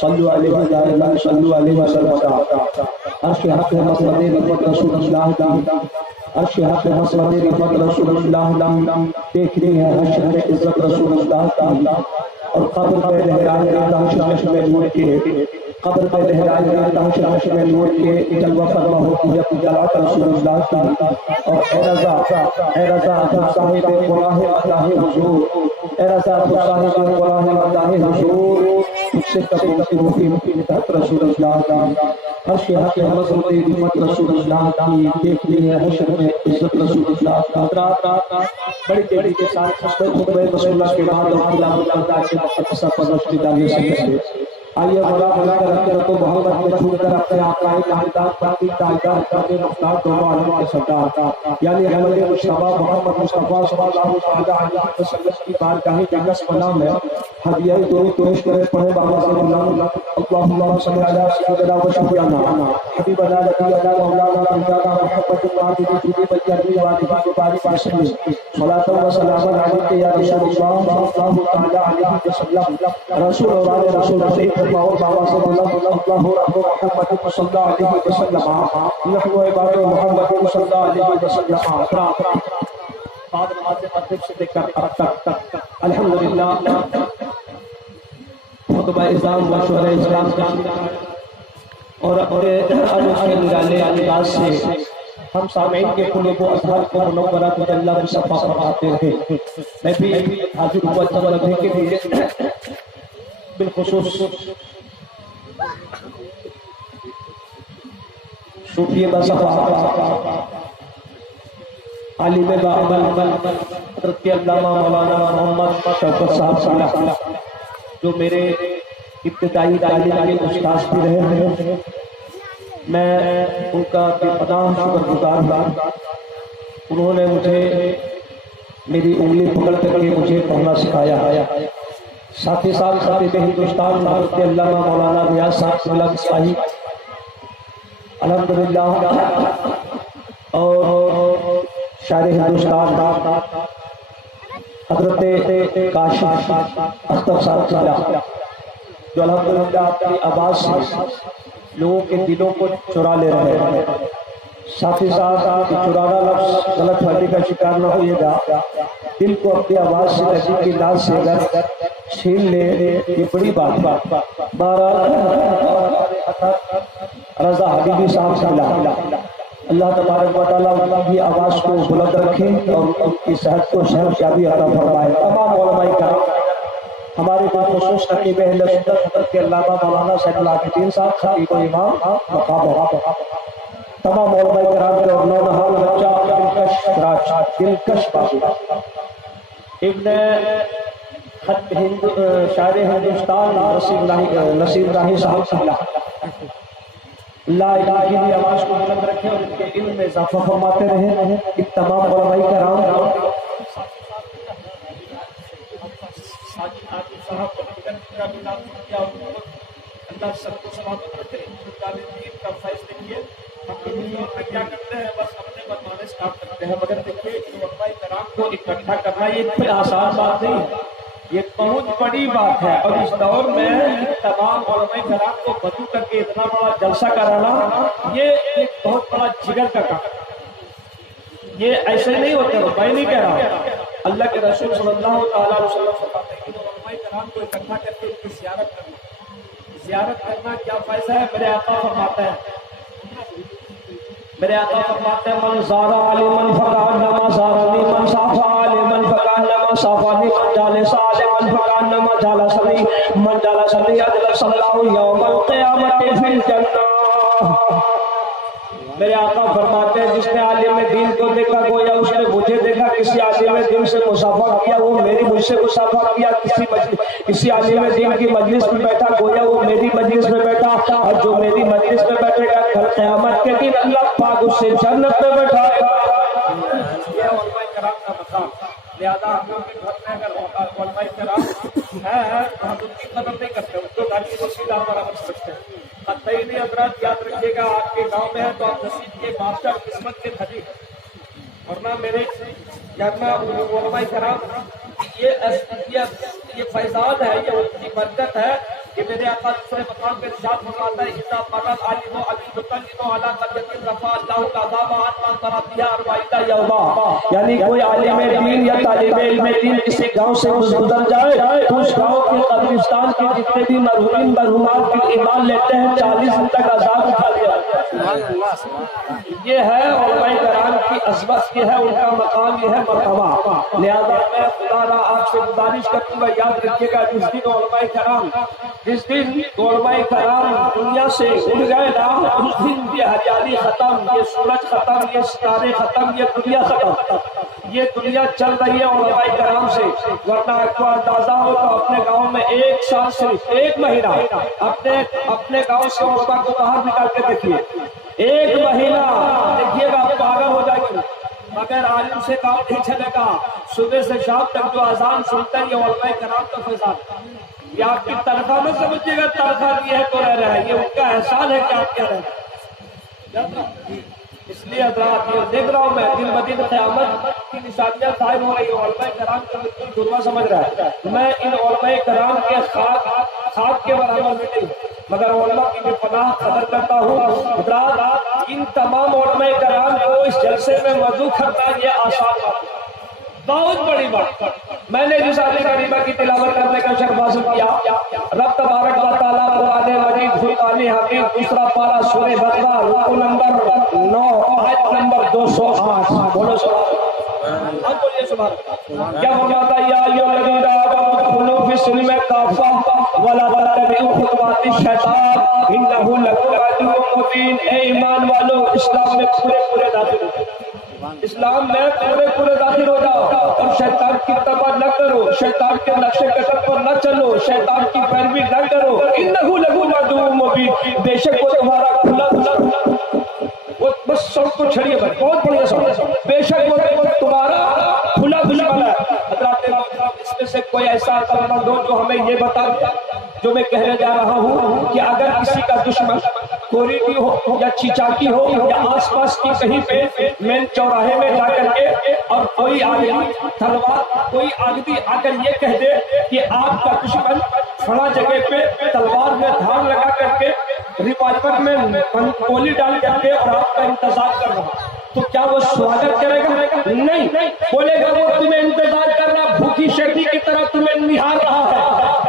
صلوا علیہ دائما صلوا علیہ وسلم عرش حق مسند رفعت رسول اللہ کی عرش حق مسند رفعت رسول اللہ دیکھنی ہے حشر میں عزت رسول اللہ کی اور قبر پہ لہرائے حشر میں نور کے قبر پہ لہرائے حشر میں نور کے جلوہ فرما ہوتی ہے جلوہ رسول اللہ کی اور اے رضا صاحب قرآن اللہ حضور اے رضا صاحب قرآن اللہ حضور تجھ سے کب ممکن تحت رسول اللہ کا عرش حق مسند رفعت رسول اللہ کی دیکھنی ہے حشر میں عزت رسول اللہ کا حضرات بڑی تیزی کے ساتھ خطبہ رسول اللہ کے بعد اور خلافت اللہ کے مقدسہ پر روشنی ڈالنے سے آئیے بڑا بڑا کر رکھتے رکھو محبت میں چھوڑ کر اپنے آقا کائنات باقی تاجدار کرنے مختار دونوں عالموں کے سردار یعنی احمد مصطفیٰ محمد مصطفیٰ صلی اللہ علیہ وسلم کی بارگاہ جنت پناہ میں ہدیہ درود پیش کرے پڑھے بابا صلی اللہ صلی علی سیدنا و شفیعنا حبیب اللہ نبی اللہ مولانا مولانا محمد العابدین جی بجلی والدہ کے بارک وسلم صلاۃ و سلام علیک یا رسول اللہ صلی اللہ تعالی علیہ وسلم رسول اور رسول سے اور بابا صلی اللہ محمد صلی اللہ علیہ وسلم نحن عباد محمد صلی اللہ علیہ وسلم بعد نماز مغرب سے لے کر اب تک الحمدللہ خطبہ اسلام و شعر اسلام کا اور اپنے سے نرالے انداز سے ہم سامعین کے قلوب و اذہان کو منورہ تجلی مصطفیٰ فرماتے رہے میں بھی حاضر ہوا تبرکے کے لیے بالخصوص صوفی مصطفیٰ عالم باعمل حضرت علامہ مولانا محمد شوکت صاحب صالح جو میرے ابتدائی تعلیم کے استاذ بھی رہے ہیں میں ان کا بے پناہ شکر گزار ہوں انہوں نے مجھے میری انگلی پکڑ کر کے مجھے پڑھنا سکھایا ساتھ ہی ساتھ خطیب ہندوستان حضرت علامہ مولانا ریاض صاحب صاحب الحمدللہ اور شاعر ہندوستان حضرت کاشف اختر صاحب جو الحمدللہ اپنی آواز سے لوگوں کے دلوں کو چرا لے رہے ہیں ساتھ ہی ساتھ چرانا لفظ غلط فہمی کا شکار نہ ہوئے گا دل کو اپنی آواز سے نبی کی ناز سے اگر چھین لے یہ بڑی بات رضا حبیبی صاحب سے ملا اللہ تبارک و تعالیٰ ان کی آواز کو بلند رکھے اور ان کی صحت کو صحتیابی عطا فرمائے تمام علماء کرام ہمارے کو خصوص خطیب اہل سنت حضرت علامہ مولانا سید العابدین صاحب خطیب و امام مقام تمام علماء کرام کے اور نونہال بچہ دلکش بابو ابن شاعر ہندوستان نصیر راہی صاحب صلی اللہ کی بھی آواز کو بلند رکھے اور ان کے علم میں اضافہ فرماتے رہے ان تمام علماء کرام اللہ سب کو سلامت رکھے کا فیض دیکھیے ہم کیا کرتے ہیں بس اپنے بتانے سٹارٹ کرتے ہیں مگر دیکھیے علماء کرام کو اکٹھا کرنا یہ کوئی آسان بات نہیں ہے یہ بہت بڑی بات ہے اور اس دور میں تمام علماء کرام کو بدو کر کے اتنا بڑا جلسہ کرانا یہ ایک بہت بڑا جگر کا کام یہ ایسے نہیں ہوتے میں نہیں کہہ رہا اللہ کے رسول صلی اللہ تعالیٰ علیہ وسلم فرماتے ہیں کہ علماء کرام کو اکٹھا کر کے ان کی زیارت کرنا کیا فائدہ ہے میرے آقا فرماتا ہے من زار عالما فکانما زارنی من صافا عالما فکانما صافانی من جالس عالما فکانما جالسنی من جالسنی اجلس اللہ یوم القیامت فی الجنہ میرے آقا فرماتے ہیں جس نے عالم دین کو دیکھا گویا اس نے مجھے دیکھا کسی عالم دین سے مصافحہ کیا وہ میری مجھ سے مصافحہ کیا کسی عالم دین کی مجلس میں بیٹھا گویا وہ میری مجلس میں بیٹھا اور جو میری مجلس میں بیٹھے گا کل قیامت کے دن اللہ پاک اس سے جنت میں بیٹھائے گا یہ علماء کرام کا مقام لہذا ہم لوگ کے گھر میں اگر علماء کرام ہے تو ہم ان کی قدر نہیں کرتے ان کو گھر کی وسیلہ برابر سمجھتے ہیں قطعی حضرات یاد رکھیے گا آپ کے گاؤں میں ہے تو آپ نصیب کے بادشاہ قسمت کے دھنی ورنہ میرے یادنا علماء کرام یہ فیضان ہے یہ ان کی برکت ہے کہ میرے آقا دوسرے مقام پہ ارشاد فرماتا ہے اذا مرت علم ابی مطلب علی قدرت رفع اللہ العذاب عن طرفها 40 یوما، یعنی کوئی عالم دین یا طالب علم دین کسی گاؤں سے گزر جائے تو اس گاؤں کے قبرستان کے جتنے بھی مرحومین مرحومات کی ایمان لیتے ہیں 40 دن تک عذاب اٹھا دیا۔ یہ ہے علماء کرام کی عظمت، یہ ہے ان کا مقام، یہ ہے مرتبہ۔ لہذا میں خدا را آپ سے گزارش کروں گا، یاد رکھیے گا جس دن علماء کرام دنیا سے اٹھ گئے نا، اس دن یہ ہریالی ختم، یہ سورج ختم، یہ ستارے ختم، یہ دنیا ختم۔ یہ دنیا چل رہی ہے علماء کرام سے، ورنہ آپ کو اندازہ ہو تو اپنے گاؤں میں ایک سال صرف ایک مہینہ اپنے گاؤں سے علماء کو باہر نکال کے دیکھیے، ایک مہینہ دیکھیے گا آپ پاگل ہو جائے گی، مگر عالم سے کام نہیں چلے گا۔ صبح سے شام تک جو اذان سنتا ہے یہ علماء کرام کا فیضان، یہ آپ کی تنخواہ میں سمجھیے گا، تنخواہ دی ہے تو رہ رہا ہے، یہ ان کا احسان ہے کہ آپ کیا رہے ہیں۔ اس لیے حضرات یہ دیکھ رہا ہوں میں دن بدن قیامت کی نشانیاں ظاہر ہو رہی ہیں، علماء کرام کو بالکل جرمہ سمجھ رہا ہے۔ میں ان علماء کرام کے خاک کے برابر میں نہیں، مگر علماء کی بھی پناہ قدر کرتا ہوں۔ حضرات ان تمام علماء کرام کو اس جلسے میں موضوع کرنا یہ آسان بات ہے، بہت بڑی بات۔ میں نے رسالہ کریمہ کی تلاوت کرنے کا شرف حاصل کیا۔ رب تبارک و تعالیٰ قرآن مجید فرقان حمید دوسرا پارہ سورہ بقرہ رکوع نمبر 9 آیت نمبر 208، بولو سبحان اللہ، اب بولیے سبحان اللہ۔ کیا فرماتا ہے؟ یا ایھا الذین آمنوا ادخلوا فی السلم کافۃ ولا تتبعوا خطوات الشیطان انہ لکم عدو مبین۔ اے ایمان والو، اسلام میں پورے داخل ہو، اسلام میں پورے داخل ہو جاؤ اور شیطان کی اتباع نہ کرو، شیطان کے نقش قدم پر نہ چلو، شیطان کی پیروی نہ کرو۔ انہ لکم عدو مبین، بے شک وہ تمہارا کھلا وہ بس سب کو چھڑیے بھائی، بہت بڑھیا سب، بے شک وہ تمہارا کھلا دشمن ہے۔ حضرات اس میں سے کوئی ایسا عقل مند ہو جو ہمیں یہ بتا دے، جو میں کہنے جا رہا ہوں کہ اگر کسی کا دشمن کوری بھی ہو یا چیچاکی ہو یا آس پاس کی کہیں پہ مین چوراہے میں جا کر کے اور کوئی آدمی آ کر یہ کہہ دے کہ آپ کا دشمن فلاں جگہ پہ تلوار میں دھار لگا کر کے ریوالور میں گولی ڈال کر کے اور آپ کا انتظار کر رہا، تو کیا وہ سواگت کرے گا؟ نہیں، بولے گا وہ تمہیں انتظار کر رہا، بھوکی شیخی کی طرح تمہیں نہار رہا ہے،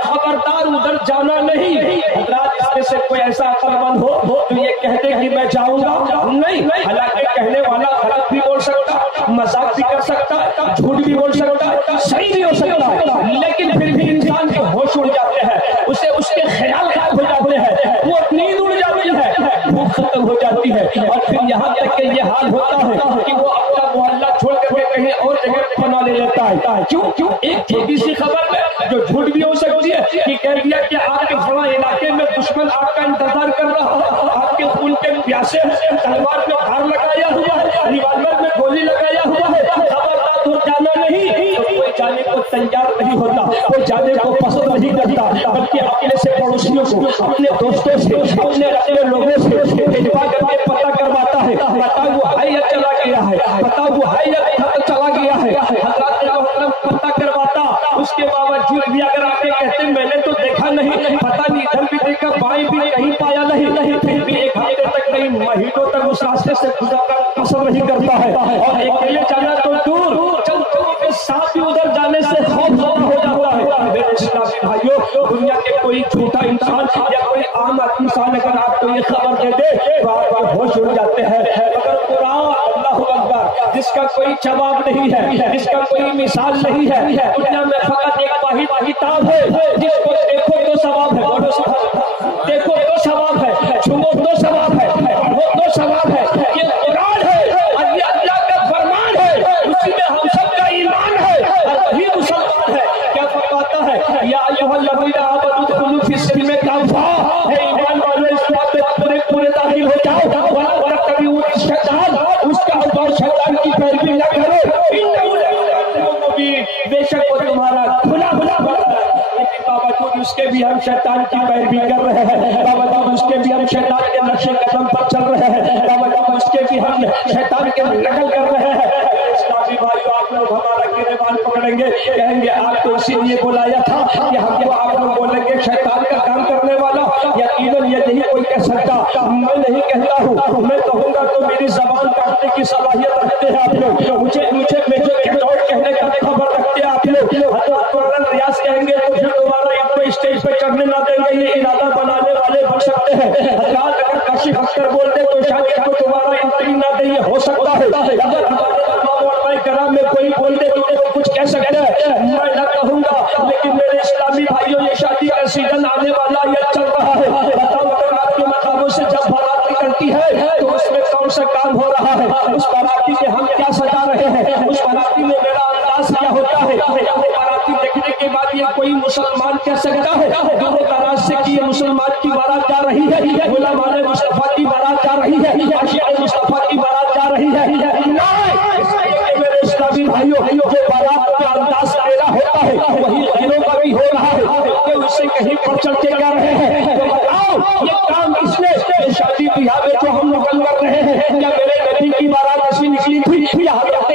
خبردار ادھر جانا نہیں۔ حضرات اس میں سے کوئی ایسا عقل مند ہو تو یہ کہتے کہ میں جاؤں گا نہیں، حالانکہ کہنے والا غلط بھی بول سکتا، مذاق بھی کر سکتا، جھوٹ بھی بول سکتا، صحیح بھی ہو سکتا، لیکن پھر بھی انسان کے ہوش اڑ جاتے ہیں، اسے اس کے خیال غائب ہو جاتے ہیں، وہ نیند اڑ جاتی ہے، بھوک ختم ہو جاتی ہے، اور پھر یہاں تک کہ یہ حال ہوتا ہے کہ وہ اپنا محلہ چھوڑ کر کے کہیں اور جگہ پناہ لے لیتا ہے۔ کیوں؟ ایک چھوٹی سی خبر میں جو جھوٹ بھی ہو سکتی ہے کہ کہہ دیا کہ آپ کے فلاں علاقے میں دشمن آپ کا انتظار کر رہا ہے، آپ کے خون کے پیاسے تلوار میں دھار لگایا ہوا ہے، ریوالور میں گولی لگایا ہوا ہے، خبردار ہو جانا نہیں۔ تو کوئی جانے کو تیار نہیں ہوتا، کوئی جانے کو پسند نہیں کرتا، بلکہ اپنے سے پڑوسیوں کو، اپنے دوستوں سے، اپنے لوگوں سے بھجوا کر کے پتہ کرواتا ہے، پتہ وہ حیت چلا گیا ہے، پتہ وہ حیت چلا گیا ہے۔ حضرات محترم پتہ کرواتا، اس کے باوجود بھی اگر آپ کہتے ہیں میں نے تو دیکھا نہیں، پتہ نہیں ادھر بھی دیکھا، بائیں بھی کہیں پایا نہیں، پھر بھی ایک ہفتے تک نہیں، مہینوں تک اس راستے سے گزرنا پسند نہیں کرتا ہے، اور اکیلے جانا تو دور، چلوں کے ساتھ بھی ادھر جانے سے خوف ہو جاتا ہے۔ میرے اسلامی بھائیوں، دنیا کے کوئی جھوٹا انسان یا کوئی عام انسان اگر آپ کو یہ خبر دے دے تو آپ ہوش اڑ جاتے ہیں، مگر قرآن اللہ اکبر جس کا کوئی جواب نہیں ہے، جس کا کوئی مثال نہیں ہے، دنیا میں فقط ایک واحد کتاب ہے جس کو دیکھو تو ثواب ہے، بولو سبحان اللہ، دیکھو تو ثواب ہے، چھو تو ثواب ہے، پڑھو تو ثواب ہے، یہ قرآن ہے اور یہ اللہ کا فرمان ہے، اسی میں ہم سب کا ایمان ہے اور وہی مسلمان ہے۔ کیا فرماتا ہے؟ یا ایھا الذین آمنوا ادخلوا فی السلم کافۃ، ہے ایمان والو اسلام میں پورے داخل ہو جاؤ، ولا تتبعوا الشیطان، اس کا اور شیطان کی پیروی نہ کرو، انہ لکم مبین، بے شک وہ تمہارا کھلا لیکن باوجود اس کے بھی ہم شیطان کی پیروی کر رہے ہیں، باوجود اس کے بھی ہم شیطان کے نقش قدم پر چل رہے ہیں، باوجود اس کے بھی ہم شیطان کے نقل کر رہے ہیں۔ اسلامی بھائیو، آپ لوگ ہمارا گریبان پکڑ پکڑیں گے، کہیں گے آپ تو اسی لیے بلایا تھا کہ ہم کو آپ لوگ بولیں گے شیطان کا کام کرنے والا، یقیناً یہ نہیں کوئی کہہ سکتا، میں نہیں کہتا ہوں، میں کہوں گا تو میری زبان کاٹنے کی صلاحیت رکھتے ہیں آپ لوگ، مجھے کہنے کا خبر رکھتے ہیں آپ لوگ، حضرت مولانا ریاض کہیں گے تو پھر دوبارہ ان کو اسٹیج پہ چڑھنے نہ دیں گے، یہ ارادہ بنانے والے بن سکتے ہیں، حضرات اگر کاشف اختر بولتے تو شاید ان کو دوبارہ انٹری نہ دیں، یہ ہو سکتا ہے، اگر ہمارے علماء کرام میں کوئی بولتے تو ان کو کچھ کہہ سکتے ہیں، میں نہ کہوں گا، لیکن میرے اسلامی بھائیوں یہ شادی کا سیزن آنے والا یہ چل رہا ہے، بتاؤ اگر آپ کے مقاموں سے جب بارات نکلتی ہے تو اس میں کون سا کام ہو رہا ہے، اس باراتی میں ہم کیا سجا رہے ہیں، اس باراتی میں میرا انداز کیا ہوتا ہے، باراتی دیکھنے کے بعد یہ کوئی مسلمان کہہ سکتا ہے دور دراز سے کہ یہ مسلمان کی بارات جا رہی ہے، غلامان مصطفیٰ کی بارات جا رہی ہے، عاشق مصطفیٰ کی بارات جا رہی ہے، اس لیے کہ میرے اسلامی بھائیوں جو بارات کا انداز میرا ہوتا ہے وہی غیروں کا بھی ہو رہا ہے، کہ اسے کہیں پر چڑھ کے کر رہے ہیں، تو بتاؤ یہ کام کس نے، شادی بیاہ میں جو ہم نقل کر رہے ہیں، کیا میرے نبی کی بارات ایسی نکلی تھی یا حضرت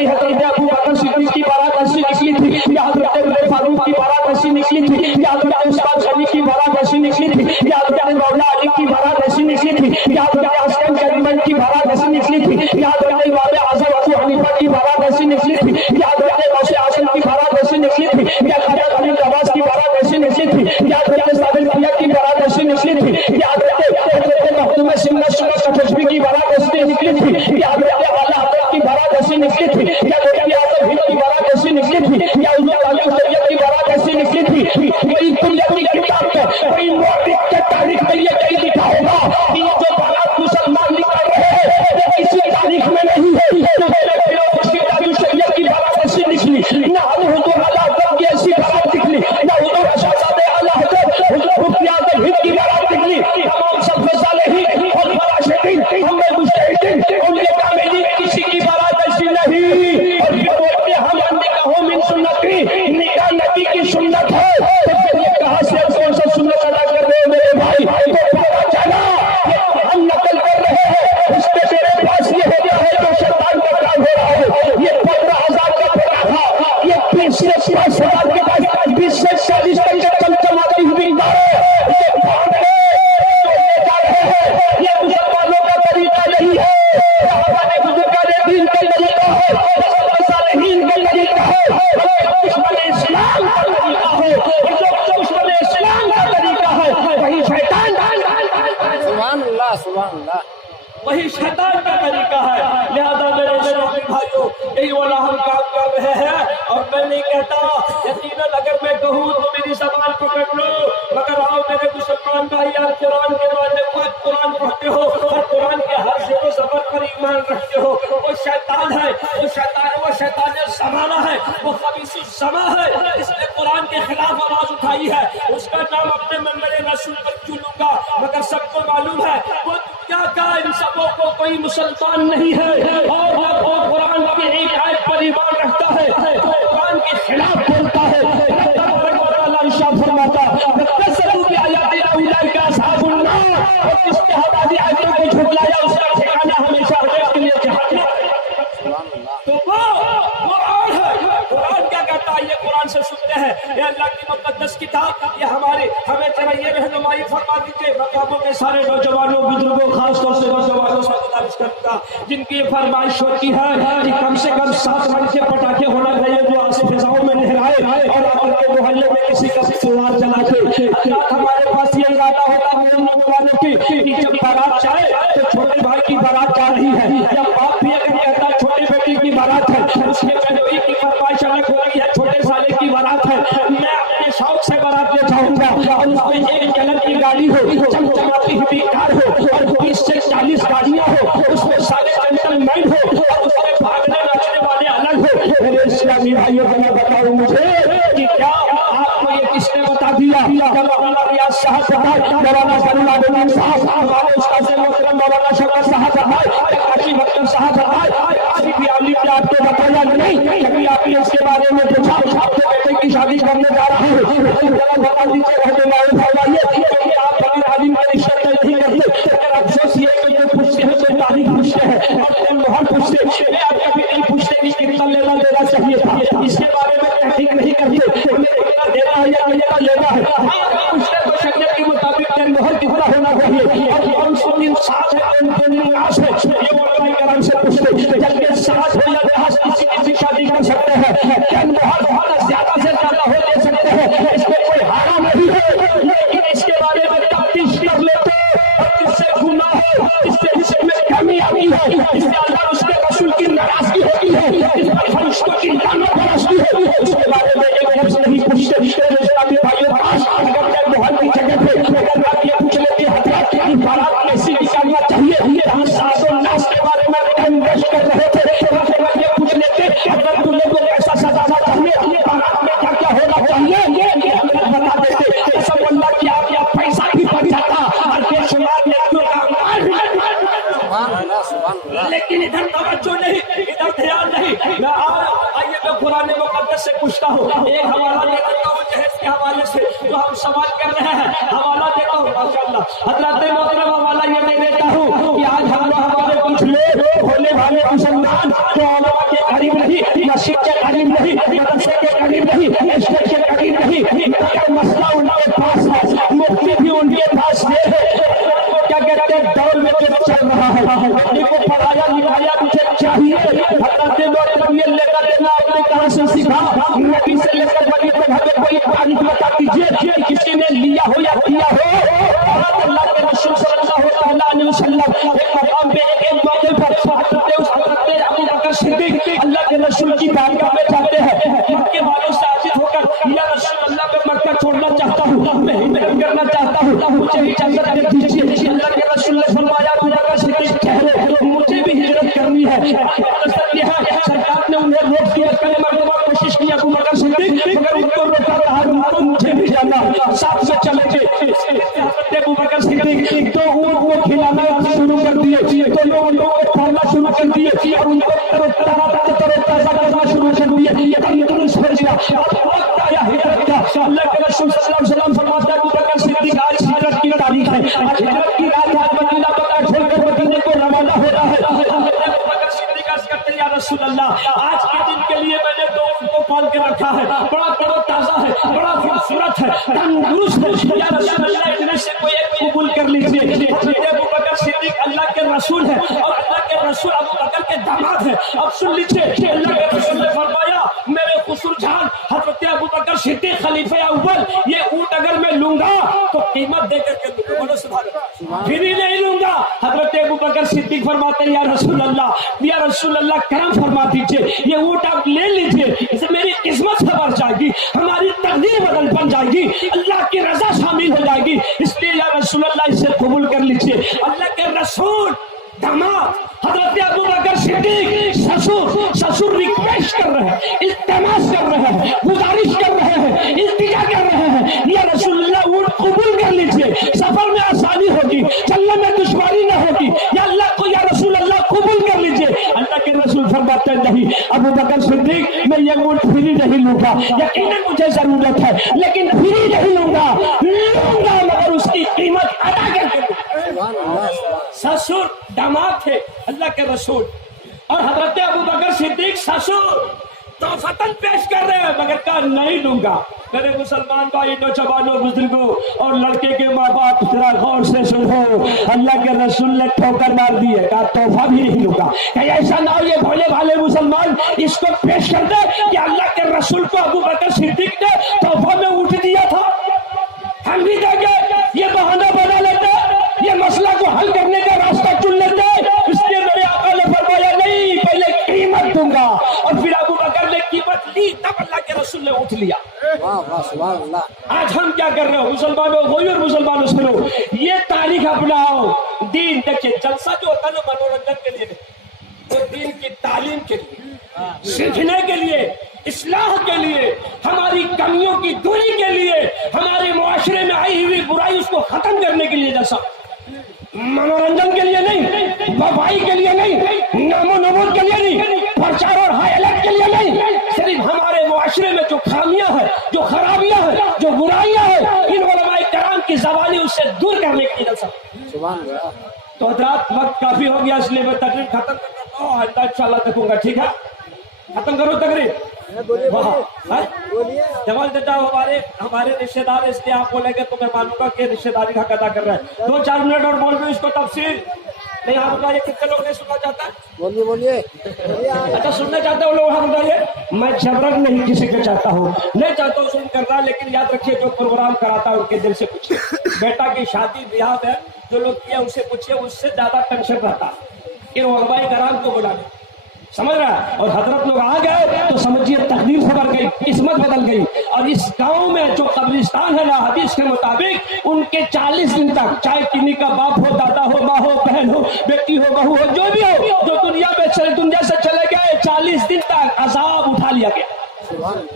ابو بکر صدیق کی بارات ایسی نکلی تھی یا حضرت عمر فاروق کی بارات ایسی نکلی تھی یا حضرت عثمان غنی کی بارات ایسی نکلی تھی یا حضرت مولا علی کی بارات ایسی نکلی تھی یا حضرت حسن کریمن کی بارات ایسی نکلی تھی یا حضرت امام اعظم ابو حنیفہ کی بارات ایسی نکلی تھی یا حضرت غوث اعظم کی بارات ایسی نکلی تھی یا حضرت علی نواز کی بارات ایسی نکلی تھی یا حضرت صادق بھیا کی بارات ایسی نکلی تھی یا حضرت مخدوم سنت کٹھشوی کی بارات ایسی نکلی تھی یا حضرت اعلیٰ حضرت کی بارات ایسی نکلی تھی یا غوث اعظم ہند کی بارات ایسی نکلی تھی یا حضرت علی سید کی بارات ایسی نکلی تھی، کوئی دنیا کی کتاب میں کوئی مورخ کے تاریخ میں یہ نہیں لکھا ہوگا کہ یہ جو بارات مسلمان نکال رہے ہیں یہ کسی تاریخ میں نہیں ہے، نہ شریعت کی بارات ایسی نکلی، نہ حضور اعلیٰ حضرت کی ایسی بارات نکلی، نہ حضور شہزادے اعلیٰ حضرت حضرت مفتی اعظم ہند کی بارات نکلی، تمام سب صالحین اور راشدین ہم میں مجتہدین ان کے کاملین کسی کی بارات ایسی نہیں، اور یہ بولتے ہم نکاح من سنتی، نکاح نبی کی سنت ہے، تو پھر یہ کہاں سے کون سا سنت ادا کر رہے ہیں میرے بھائی، تو پتا چلا یہ ہم نقل کر رہے ہیں، اس پہ میرے پاس یہ ہو گیا ہے جو شیطان کا کام ہو رہا ہے، یہ 15,000 کا پڑا تھا، یہ 20 سے 5,000 کے بعد 20 سے 40 تک کے چمچماتی ہوئی دارے یہ بھاگ لے جا رہے ہیں، یہ مسلمانوں کا طریقہ نہیں ہے، یہ ہمارے بزرگان دین کا طریقہ ہے، یہ صالحین کا طریقہ ہے، دشمن اسلام کا طریقہ ہے، جو دشمن اسلام کا طریقہ ہے وہی شیطان سبحان اللہ سبحان اللہ وہی شیطان کا طریقہ ہے، لہذا میرے اسلامی بھائیوں یہی والا ہم کام کر رہے ہیں، اور میں نہیں کہتا یقیناً اگر میں کہوں تو میری زبان پکڑ لو، مگر آؤ میرے مسلمان بھائی آپ قرآن کے بارے میں قرآن پڑھتے ہو اور قرآن کے ہر زیر و زبر پر ایمان رکھتے ہو، وہ شیطان ہے، وہ شیطان زمانہ ہے، وہ خبیث الزما ہے، اس نے قرآن کے خلاف آواز اٹھائی ہے، اس کا نام اپنے منبر رسول پر کیوں لوں گا، مگر سب کو معلوم ہے وہ دنیا کا ان سبوں کو کوئی مسلمان نہیں ہے، اور قرآن کی ایک آیت پر ایمان رکھتا ہے تو قرآن کے خلاف بولتا ہے، ارشاد فرماتا کذبوا بآیاتنا اولئک اصحاب النار، اور جس نے ہماری آیتوں کو جھٹلایا اس کا ٹھکانہ ہمیشہ ہمیشہ کے لیے جہنم، تو وہ قرآن ہے، قرآن کیا کہتا ہے، یہ قرآن سے سنتے ہیں، یہ اللہ کی مقدس کتاب، یہ ہمیں ذرا یہ رہنمائی فرما دیجیے، مقاموں کے سارے نوجوانوں بزرگوں خاص طور سے نوجوانوں سے گزارش کرتا جن کی یہ فرمائش ہوتی ہے کہ کم سے کم 7 رنگ کے پٹاخے ہونا چاہیے جو آس فضاؤں میں لہرائے اور ان کے محلے میں کسی کا تلوار چلا کے، ہمارے پاس یہ ارادہ ہوتا ہے نوجوانوں کی کہ جب بارات جائے تو چھوٹے بھائی کی بارات جا رہی ہے، یا باپ بھی اگر کہتا ہے چھوٹی بیٹی کی بارات ہے، اس کے بہنوئی کی فرمائش الگ ہو رہی ہے، چھوٹے سالے کی بارات ہے، میں اپنے شوق سے بارات لے جاؤں گا، اور اس میں ایک کلر کی گاڑی ہو، چمچماتی ہوئی کار ہو، اور 20 سے 40 گاڑیاں ہو، اس میں سارے جنٹل مین ہو، اور اس میں بھاگنے ناچنے والے الگ ہو، میرے اسلامی بھائیوں کو بتاؤ مجھے کہ کیا آپ کو یہ کس نے بتا دیا، مولانا ریاض صاحب بتائے، مولانا کریم عبداللہ صاحب، ہمارے استاد محترم مولانا شوکت صاحب بتائے، کاشف اختر صاحب بتائے، آصف علی نے آپ کو بتایا نہیں، کبھی آپ نے اس کے بارے میں پوچھا، آپ کے بیٹے کی شادی کرنے جا رہا ہوں، ذرا بتا دیجیے رہنمائی فرمائیے کہ آپ بڑی عالم کا رشتہ نہیں کرتے، اگر افسوس یہ کہ جو پوچھتے ہیں تو تاریخ پوچھتے ہیں اور مہر پوچھتے ہیں، آپ کبھی نہیں پوچھتے کہ کتنا لینا دینا چاہیے تھا، اس کے بارے میں साथ है उनके निवास है, ये उलमाए करम से पूछते जब ये साथ हो या लिहाज किसी की शादी कर सकते हैं, क्या बहुत ज्यादा से ज्यादा हो दे सकते हैं, इसमें कोई हारा नहीं है, लेकिन इसके बारे में तफ्तीश कर लेते और जिससे गुनाह हो, जिससे इसमें कमी आती है, इससे अल्लाह उसके रसूल की नाराजगी होती है, इस पर फरिश्तों की लानत बरसती है, उसके बारे में एक लफ्ज़ नहीं पूछते। मेरे इस्लामी भाइयों, अगर मैं मोहल्ले की जगह पे अगर आप ये पूछ लेते हजरत की बारात कैसी निकालना चाहिए, हम सासों नाश के बारे में रिकमेंड कर रहे थे, अगर ये पूछ लेते अगर दूल्हे को ऐसा सजाना चाहिए, बारात में क्या क्या होना चाहिए, ये अगर बता देते सब अल्लाह की आप पैसा भी बढ़ जाता और ये समाज में क्यों लेकिन इधर तवज्जो नहीं, इधर ध्यान नहीं। मैं आइए मैं कुरान मुक़द्दस से पूछता हूँ, एक हवाला दे देता हूँ जहेज के हवाले से जो हम सवाल कर रहे हैं, हवाला देता हूँ माशाअल्लाह। हज़रत मोहतरम हवाला ये दे देता हूँ कि आज हम लोग हमारे कुछ लोग भोले भाले मुसलमान जो उलमा के करीब नहीं, मस्जिद के करीब नहीं, मदरसे के करीब नहीं, स्टेज के करीब नहीं, मगर मसला उनके पास है, मुफ्ती भी उनके पास है, क्या कहते हैं दौर में जो चल रहा है, अपने को पढ़ाया लिखाया मुझे चाहिए। हज़रत मोहतरम ये लेकर देना आपने कहाँ से सीखा, नबी से लेकर बड़ी तक हमें कोई तारीफ बता दीजिए किसी ने लिया हो या किया हो। अल्लाह के रसूल सल्लल्लाहु अलैहि वसल्लम एक मकाम पे एक मौके पर हज़रत अबू बकर सिद्दीक अल्लाह के रसूल की बारगाह में जाते हैं, मक्के वालों से आजिज़ होकर या रसूल अल्लाह मैं मक्का छोड़ना चाहता हूँ, मैं हिजरत करना चाहता हूँ, मुझे इजाज़त दे दीजिए। अल्लाह के रसूल ने फरमाया अबू बकर सिद्दीक ठहरो, मुझे भी हिजरत करनी है। सरकार ने उन्हें रोक दिया, कई मरतबा कोशिश की अबू बकर सिद्दीक मगर उनको रोका रहा, उनको मुझे भी जाना, साथ में चले थे। अबू बकर सिद्दीक तो उनको खिलाना शुरू कर दिए, तो लोग उनको खाना शुरू कर दिए और उनको तरोताजा करना शुरू कर दिए, तुरंत हो गया हिजरत का। अल्लाह के रसूल सल्लल्लाहु अलैहि वसल्लम फरमाते हैं अबू बकर सिद्दीक आज हिजरत की तारीख है, आज हिजरत की रात है, आज मदीना पता छोड़कर मदीने को रवाना हो रहा है। अबू बकर सिद्दीक अर्ज़ करते हैं या रसूल अल्लाह आज के दिन के लिए मैंने दो उनको पाल के रखा है, बड़ा तरोताजा है, बड़ा खूबसूरत है, तंदुरुस्त है, या रसूल अल्लाह इनमें से कोई एक कबूल कर लीजिए। अबू बकर सिद्दीक अल्लाह के रसूल है और अल्लाह के रसूल अबू बकर के दामाद है। अब सुन लीजिए अल्लाह के रसूल ने फरमाया मेरे खुसर जान हज़रत अबू बकर सिद्दीक खलीफे अव्वल ये ऊंट अगर मैं लूंगा तो कीमत देकर के लूंगा, बोलो सुभान अल्लाह, फिर ही नहीं लूंगा। हज़रत अबू बकर सिद्दीक फरमाते हैं या रसूल अल्लाह करम फरमा दीजिए, ये ऊंट आप ले लीजिए, इससे मेरी किस्मत सवर जाएगी, हमारी तकदीर बन जाएगी, अल्लाह की रजा शामिल हो जाएगी, इसलिए या रसूल अल्लाह इसे कबूल कर लीजिए। अल्लाह के रसूल दामाद हज़रत अबू बकर सिद्दीक ससुर रिक्वेस्ट कर रहे हैं, इल्तिमास कर रहे हैं, गुजारिश कर रहे हैं, इल्तिजा कर रहे हैं, या रसूलुल्लाह ऊंट कबूल कर लीजिए, सफर में आसानी होगी, चलने में दुश्वारी न होगी, या अल्लाह को या रसूल अल्लाह कबूल कर लीजिए। अल्लाह के रसूल फरमाते हैं नहीं अबू बकर सिद्दीक मैं ये ऊंट फ्री नहीं लूंगा, यकीनन मुझे जरूरत है लेकिन फ्री नहीं लूंगा मगर उसकी कीमत अदा करके लूंगा। ससुर दामाद थे अल्लाह के रसूल और हज़रत अबू बकर सिद्दीक ससुर तो फतन पेश कर रहे हैं मगर कहा नहीं दूंगा। मेरे मुसलमान भाई नौजवानों बुजुर्गों और लड़के के माँ बाप जरा गौर से सुनो, अल्लाह के रसूल ने ठोकर मार दी है, कहा तोहफा भी नहीं दूंगा। कहीं ऐसा ना हो ये भोले भाले मुसलमान इसको पेश कर दे कि अल्लाह के रसूल को अबू बकर सिद्दीक ने तोहफा में उठ दिया था, हम भी देंगे, ये बहाना बना लेते, ये मसला को हल करने का रास्ता चुन लेते। इसलिए मेरे आका ने फरमाया नहीं पहले कीमत दूंगा और फिर अबू बकर ने कीमत ली, तब अल्लाह के रसूल ने उठ लिया। आज हम क्या कर रहे हो मुसलमानों, वही और मुसलमानों सुनो, ये तारीख अपनाओ, दीन देखिए जलसा जो होता है ना मनोरंजन के लिए, तो दीन की तालीम के लिए, सीखने के लिए, इस्लाह के लिए, हमारी कमियों की दूरी के लिए, हमारे मुआशरे में आई हुई बुराई उसको खत्म करने के लिए जैसा, मनोरंजन के लिए नहीं, वफाई के लिए नहीं, नामो नमूद के लिए नहीं, प्रचार और हाईलाइट के लिए नहीं, सिर्फ हमारे मुआशरे में जो खामियां हैं, जो खराबियां हैं, जो बुराइयां हैं, इन उलमाए कराम की ज़बानी उससे दूर करने के लिए जैसा। तो हज़रात वक्त काफी हो गया इसलिए मैं तकरीर खत्म कर देता हूँ, इंशाअल्लाह देखूंगा, ठीक है, खत्म करो तकरीर। जवाब देता हूँ हमारे रिश्तेदार, इसलिए आप बोलेंगे तो मैं मानूंगा कि रिश्तेदारी का अदा कर रहा है। 2-4 मिनट और बोल दो इसको तफसील। नहीं आप बताइए कितने लोग नहीं सुनना चाहता? बोलिए बोलिए। अच्छा सुनना चाहते हो लोग? हम बताइए। मैं जबरन नहीं किसी को चाहता हूँ, नहीं चाहता हूँ सुन करना, लेकिन याद रखिए जो प्रोग्राम कराता है उनके दिल से पूछिए। बेटा की शादी ब्याह में जो लोग किया उनसे पूछिए, उससे ज्यादा टेंशन रहता इन वलमाए कराम को बुलाने, समझ रहा है? और हजरत लोग आ गए तो समझिए तकदीर सबर गई, किस्मत बदल गई। और इस गांव में जो कब्रिस्तान है ना, हदीस के मुताबिक उनके 40 दिन तक, चाहे किन्हीं का बाप हो, दादा हो, माँ हो, बहन हो, बेटी हो, बहू हो, जो भी हो, जो दुनिया से चले गए, 40 दिन तक अजाब उठा लिया गया।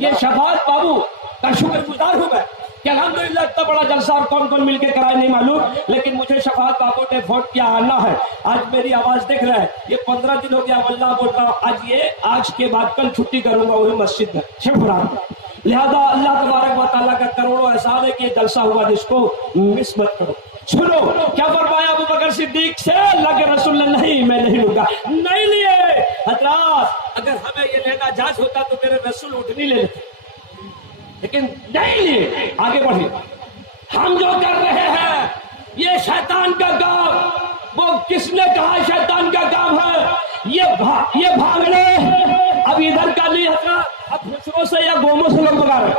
ये शफाअत बाबू का शुक्रगुजार हूं मैं कि अल्हम्दुलिल्लाह इतना बड़ा जलसा और कौन कौन मिलके कराए नहीं मालूम, लेकिन मुझे शफाअत बाबू ने वोट किया आना है। आज मेरी आवाज देख रहे हैं, ये 15 दिन हो गया वल्लाह बोल रहा हूँ। आज के बाद कल छुट्टी करूंगा वही मस्जिद में शिवपुराण। लिहाजा अल्लाह तबारक व तआला का करोड़ों एहसान है कि ये जलसा हुआ, जिसको मिस मत करो। सुनो क्या फरमाया अबू बकर सिद्दीक से, अल्लाह के रसूल ने नहीं मैं नहीं लूंगा, नहीं लिए। हजरात अगर हमें ये लेना जायज होता तो मेरे रसूल उठनी ले लेते, लेकिन नहीं लिए। आगे बढ़िए। हम जो कर रहे हैं ये शैतान का काम। वो किसने कहा शैतान का काम है? ये भागने अब इधर का नहीं हटना, अब खुशरों से या गोमों से लोग भगा रहे।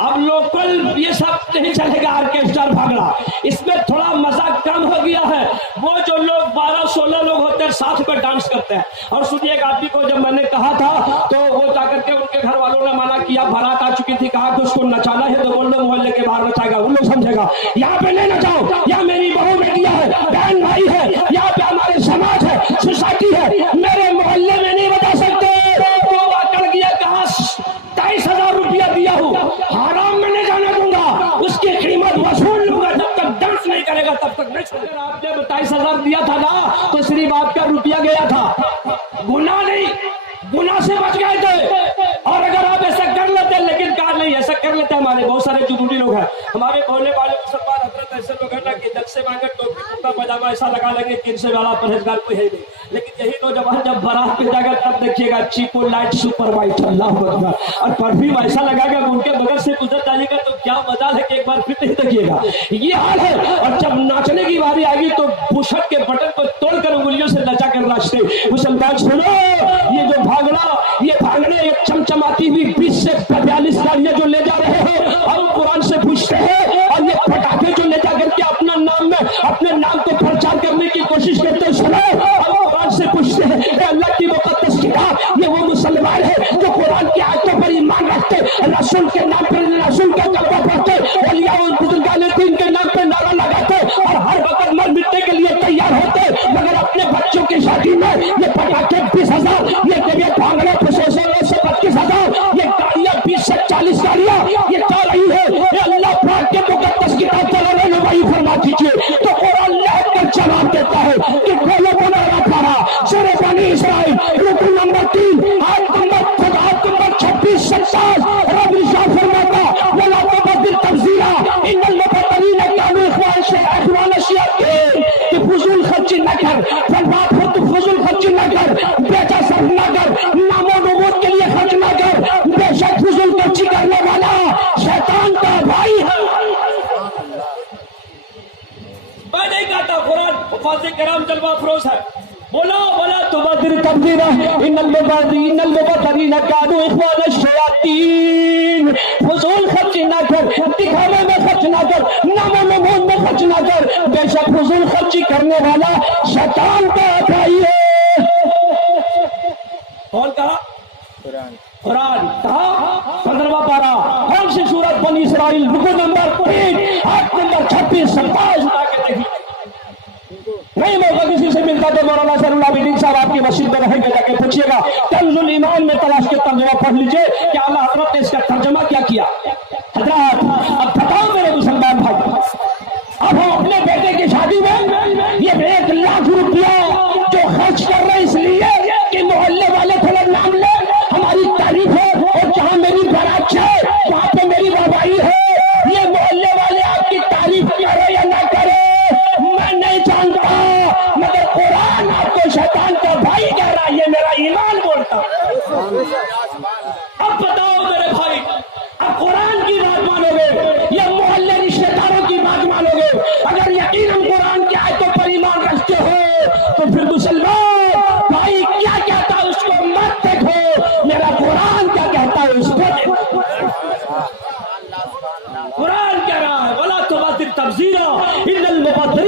अब लोकल ये सब नहीं चलेगा, ऑर्केस्ट्रा भागना, इसमें थोड़ा मजा कम हो गया है। वो जो लोग 12-16 लोग होते हैं साथ में डांस करते हैं। और सुनिए एक आदमी को जब मैंने कहा था तो वो जाकर के उनके घर वालों ने मना किया, बारात आ चुकी थी, कहा कि उसको नचाना है तो बोल दो मोहल्ले के बाहर नचाएगा, उन लोग समझेगा। यहाँ पे नहीं नचाओ, यहाँ मेरी बहू बेटियां है, बहन भाई है, यहाँ पे हमारे समाज है, सोसाइटी है, मेरे मोहल्ले में नहीं बजा सकते। तो आकर गया कहा 23,000 रुपया दिया हूँ, हराम में नहीं जाने दूंगा, उसकी कीमत वसूल लूंगा, जब तक डांस नहीं करेगा तब तक नहीं छोड़ेगा। आपने 22,000 दिया था ना, तो सिर्फ आपका रुपया गया था, गुनाह नहीं, गुनाह से बच गए थे। और अगर आप ऐसा कर लेते, लेकिन कहा नहीं ऐसा कर लेते, हमारे बहुत सारे जुनूनी लोग हैं, हमारे भोले वाले मुसलमान हजरत ऐसे लोग हैं ना कि जब से मांगे टोपी कुर्ता पजामा ऐसा लगा लेंगे कि इनसे वाला परहेजगार कोई है नहीं। लेकिन यही नौजवान जब बारात पे जाएगा तब देखिएगा चीपो लाइट सुपर वाइट, अल्लाह अकबर, और परफ्यूम ऐसा लगाएगा उनके बगल से गुजर जाएगा तो क्या मजा है कि एक बार फिर नहीं देखिएगा। ये हाल है। और जब नाचने की बारी आएगी तो बुशर्ट के बटन को तोड़कर उंगलियों से नचा कर नाचते। मुसलमान सुनो, ये जो ये भागने एक चमचमाती हुई 20 से 42 गाड़ियां जो ले जा रहे हैं और कुरान से पूछते हैं, और ये पटाखे जो ले जाकर के अपने नाम को प्रचार करने की कोशिश करते हैं, सुनो, और कुरान से पूछते हैं अल्लाह की मुकद्दस किताब, ये वो मुसलमान है जो कुरान की आयतों पर ईमान रखते, रसूल के नाम पर रसूल का कलमा पढ़ते, बुजुर्गाने दीन के नाम पर नारा लगाते और हर वक्त मर मिटने के लिए तैयार होते, मगर अपने बच्चों की शादी में ये पटाखे 20,000, ये भांगड़े 25,000, ये गाड़ियां 20 से 40 गाड़ियां ये जा रही है। अल्लाह पाक के मुकद्दस किताब चला रहे भाई फरमा दीजिए तो कुरान लहर कर जवाब देता है कि खोलो बुनारा पारा सूरह बनी इसराइल रुकू नंबर 3 आयत नंबर 26-27 रब इरशाद फरमाता वला तबदिल तबदीला इन्नल मुबतलीन कानू इखवान अशियातीन कि फजूल खर्ची न कर, बर्बाद हो तो फजूल खर्ची न कर, बेचा सर्फ न कर, नामो नबूत के लिए खर्च न कर, बेशक फजूल खर्ची करने वाला शैतान का भाई है। मैं नहीं कहता, कुरान फाज़े करम जलवा फरोज है। बोला तुबदिल तबदीला इन्नल मुबतलीन कानू इखवान अशियातीन, फजूल खर्ची न कर, दिखावे में खर्च न कर, नामो नबूत में खर्च न कर, बेशक फजूल खर्ची करने वाला शैतान का भाई है। कौन कहा? कुरान कहा 15वां पारा कौन सी सूरत? बनी इसराइल रुकू नंबर 3 आयत नंबर 26-27 उठा के देखिए। नहीं मौका किसी से मिलता तो मौलाना सरुल्लाह साहब आपकी मस्जिद में रहेंगे, जाके पूछिएगा, तंजुल ईमान में तलाश के तर्जुमा पढ़ लीजिए कि अल्लाह हजरत ने इसका तर्जुमा क्या किया। हजरत अब बताओ मेरे मुसलमान भाई, अब हम अपने बेटे की शादी में ये 1 लाख रुपया जो खर्च कर रहे इसलिए कि मोहल्ले वाले थोड़ा नाम ले, हमारी तारीफ है, और जहाँ मेरी बारात है वहाँ पे मेरी वाहवाही है, ये मोहल्ले वाले आपकी तारीफ करे या ना करे मैं नहीं जानता, मगर कुरान आपको शैतान का भाई कह रहा है, ये मेरा ईमान बोलता। अब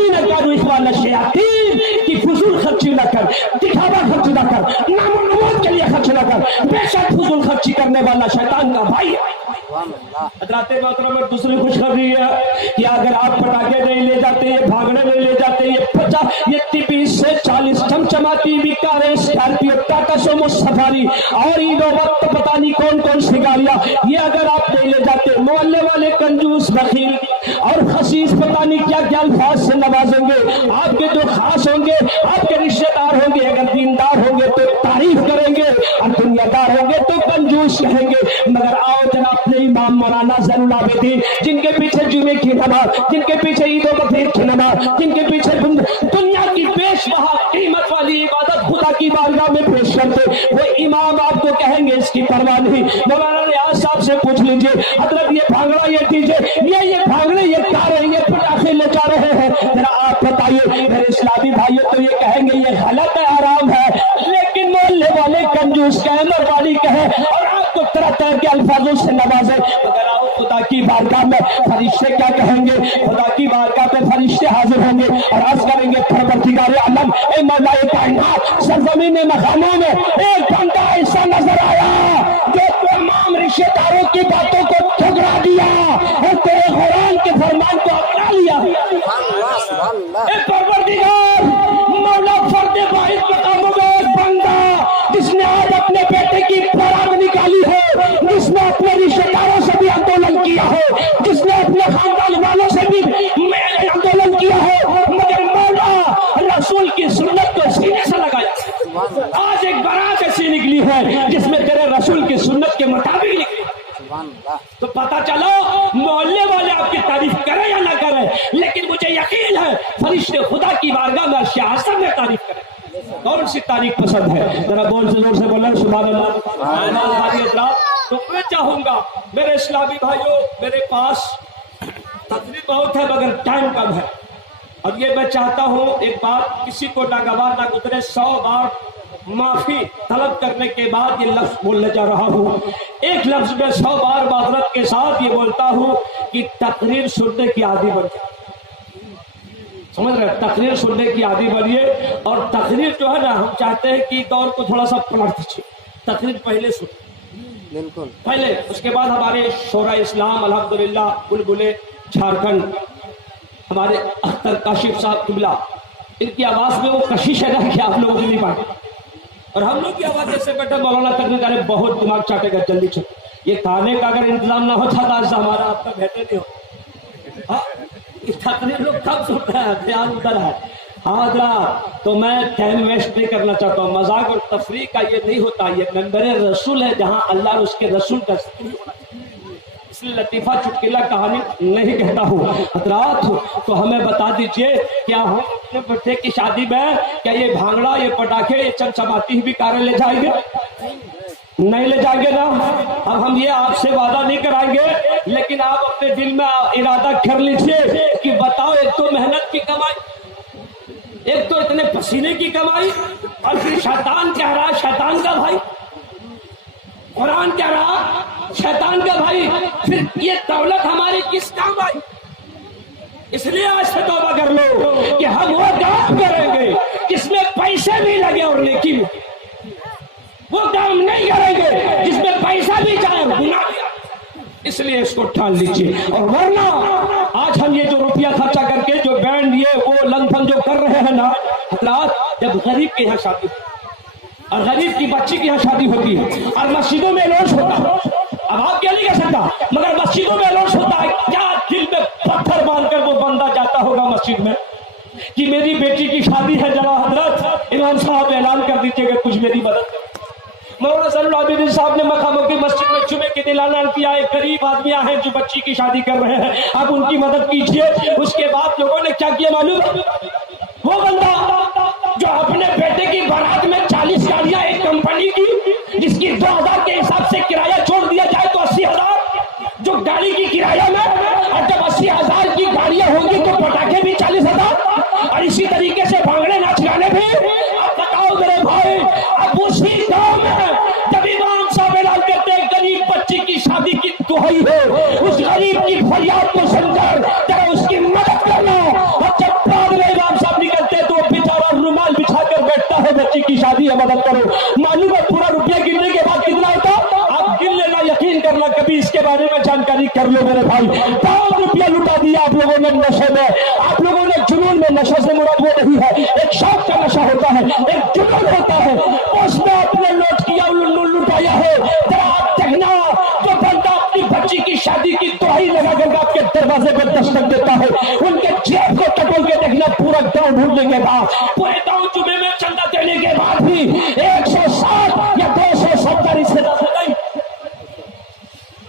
वल्लज़ीना कानू इख्वान शयातीन की फजूल खर्ची न कर, दिखावा खर्च न कर, नामुनवत के लिए खर्च न कर, बेशक फजूल खर्ची करने वाला शैतान का भाई है। हज़रात मोहतरम में दूसरी खुशखबरी है कि अगर आप पटाखे नहीं ले जाते, ये भागड़े नहीं ले जाते, ये 30 से 40 चमचमाती विकारे स्कॉर्पियो टाटा सुमो सफारी और ईदो वक्त पता नहीं कौन कौन सी गाड़ियां, ये अगर आप नहीं ले जाते, मोहल्ले वाले कंजूस बखील और खसीस पता नहीं क्या क्या अल्फाज से नवाजेंगे। आपके जो खास होंगे, आपके रिश्तेदार होंगे, अगर दीनदार होंगे तो तारीफ करेंगे और दुनियादार होंगे तो कंजूस कहेंगे। मगर आओ जनाब अपने इमाम मौलाना ज़ैनुल आबिदीन, जिनके पीछे जुमे की नमाज, जिनके पीछे ईद और बकरीद की नमाज, जिनके पीछे दुनिया की बेशबहा कीमत वाली इबादत खुदा की बारगाह में पेश करते, वो इमाम आपको कहेंगे इसकी परवाह नहीं। मौलाना रियाज साहब से पूछ लीजिए, हजरत ये भांगड़ा ये दीजिए, ये भांगड़े ये कारें ये पटाखे ले जा रहे हैं, जरा आप बताइए। मेरे इस्लामी भाइयों तो ये कहेंगे ये गलत है, हराम है, लेकिन मोहल्ले वाले कंजूस कहे, मरवाड़ी कहे और आपको तरह तरह के अल्फाजों से नवाजे। मगर आओ खुदा की बारगाह में फरिश्ते क्या कहेंगे? खुदा की बारगाह पे फरिश्ते हाजिर होंगे और अर्ज करेंगे परवरदिगार आलम, ए मौलाए कायनात, सरजमीन मकानों में एक बंदा ऐसा नजर आया जो तमाम रिश्तेदारों की बातों को ठुकरा दिया और तेरे कुरान के फरमान को अपना लिया। ए परवरदिगार मौला फर्दे वाहिद मकामों में एक बंदा जिसने आज अपने बेटे की बारात निकाली है, जिसने अपने रिश्तेदारों से भी आंदोलन किया है, जिसने अपने खानदान वालों से भी आंदोलन किया है, मगर मौला रसूल की सुन्नत को सीने से लगाया। आज एक बारात ऐसी निकली है जिसमें तेरे रसूल की सुन्नत के मुताबिक निकली। तो पता चलो मोहल्ले वाले आपकी तारीफ करें या ना करें, लेकिन मुझे यकीन है फरिश्ते खुदा की बारगाह में शासन में तारीफ करें। कौन सी तारीफ पसंद है? जरा बोल से जोर से बोले सुभान अल्लाह। तो मैं चाहूंगा मेरे इस्लामी भाइयों, मेरे पास तकरीर बहुत है मगर टाइम कम है। अब ये मैं चाहता हूँ एक बात किसी को नागवार ना गुजरे, 100 बार माफी तलब करने के बाद ये लफ्ज बोलने जा रहा हूँ। एक लफ्ज में 100 बार माजरत के साथ ये बोलता हूँ कि तकरीर सुनने की आदि बन जाए। समझ रहे? तकरीर सुनने की आदि बनिए और तकरीर जो है ना, हम चाहते हैं कि दौर को थोड़ा सा पलट दीजिए। तकरीर पहले सुन, बिल्कुल पहले, उसके बाद हमारे शोरा इस्लाम अल्हम्दुलिल्लाह बुलबुले झारखंड, हमारे अख्तर काशिफ साहब किबला, इनकी आवाज में वो कशिश है ना कि आप लोगों को नहीं पाए। और हम लोग की आवाज ऐसे बैठे मौलाना तकरीर करे, बहुत दिमाग चाटेगा, जल्दी चल। ये खाने का अगर इंतजाम ना होता तो आज हमारा आपका बेहतर नहीं हो। हाँ, तकरीर लोग कब सुनते हैं, ध्यान उधर है। हाँ, तो मैं टाइम वेस्ट नहीं करना चाहता हूँ। मजाक और तफरीक का ये नहीं होता, ये मेंबरे रसूल है जहाँ अल्लाह और उसके रसूल का इसलिए लतीफा चुटकिला कहानी नहीं कहता हूँ। हजरात तो हमें बता दीजिए, क्या हम अपने बच्चे की शादी में क्या ये भांगड़ा, ये पटाखे, ये चमचमाती भी कारें ले जाएंगे? नहीं ले जाएंगे ना। अब हम ये आपसे वादा नहीं कराएंगे, लेकिन आप अपने दिल में इरादा कर लीजिए कि बताओ, एक तो मेहनत की कमाई, एक तो इतने पसीने की कमाई, और फिर शैतान कह रहा, शैतान का भाई, कुरान कह रहा शैतान का भाई, फिर ये दौलत हमारी किस काम आई? इसलिए आज से तौबा कर लो कि हम वो काम करेंगे जिसमें पैसे भी लगे और नेकी भी। वो काम नहीं करेंगे जिसमें पैसा भी जाए और गुनाह भी आए। इसलिए इसको ठान लीजिए। और वरना आज हम ये जो रुपया खर्चा करके जो बैंड ये वो लंघन जो कर रहे हैं ना, हजरात, जब गरीब के यहाँ शादी और गरीब की बच्ची की यहाँ शादी होती है और मस्जिदों में लॉन्च होता है, अब आप क्या नहीं कह सकता, मगर मस्जिदों में लॉन्च होता है, क्या दिल में पत्थर बांधकर वो बंदा जाता होगा मस्जिद में कि मेरी बेटी की शादी है, जरा हजरत इमाम साहब ऐलान कर दीजिएगा, कुछ मेरी मदद। मौलाना ज़ैनुल आबिदीन साहब ने मकामों की मस्जिद में जुमे के दिन ऐलान किया है, गरीब आदमी हैं जो बच्ची की शादी कर रहे हैं, आप उनकी मदद कीजिए। उसके बाद लोगों ने क्या किया मालूम? वो बंदा जो अपने बेटे की बारात में 40 गाड़ियां एक कंपनी की, जिसकी 2000 के हिसाब से किराया छोड़ दिया जाए तो 80,000 जो गाड़ी की किराया में, और जब 80,000 की गाड़ियां होंगी तो पटाखे भी 40,000, और इसी तरीके से भांगड़े नाच गाने भी। अब बताओ मेरे भाई, अब उसी गाँव में जब इमाम साहब ऐलान करते हैं गरीब बच्ची की शादी की दुहाई है, उस गरीब की फरियाद को सुनकर जरा उसकी मदद करना, और जब बाद बच्ची की शादी है, मदद करो। मालूम है पूरा रुपया गिनने के बाद कितना होता? आप गिन लेना, यकीन करना, कभी इसके बारे में जानकारी कर लो मेरे भाई। 5 रुपया लुटा दिया आप लोगों ने नशे में, आप लोगों ने जुनून में। नशे से मुराद वो नहीं है, एक शौक का नशा होता है, एक जुनून होता है, उसमें आपने लौट किया, लुटाया है। जरा आप देखना, जो बंदा अपनी बच्ची की शादी की दुआई लगा कर आपके दरवाजे पर दस्तक देता है, उनके जेब को टटोल के देखना, पूरा गांव ढूंढने के बाद, पूरे गांव जुमे में चंदा देने के बाद भी 160 या 270 रिश्तेदार नहीं,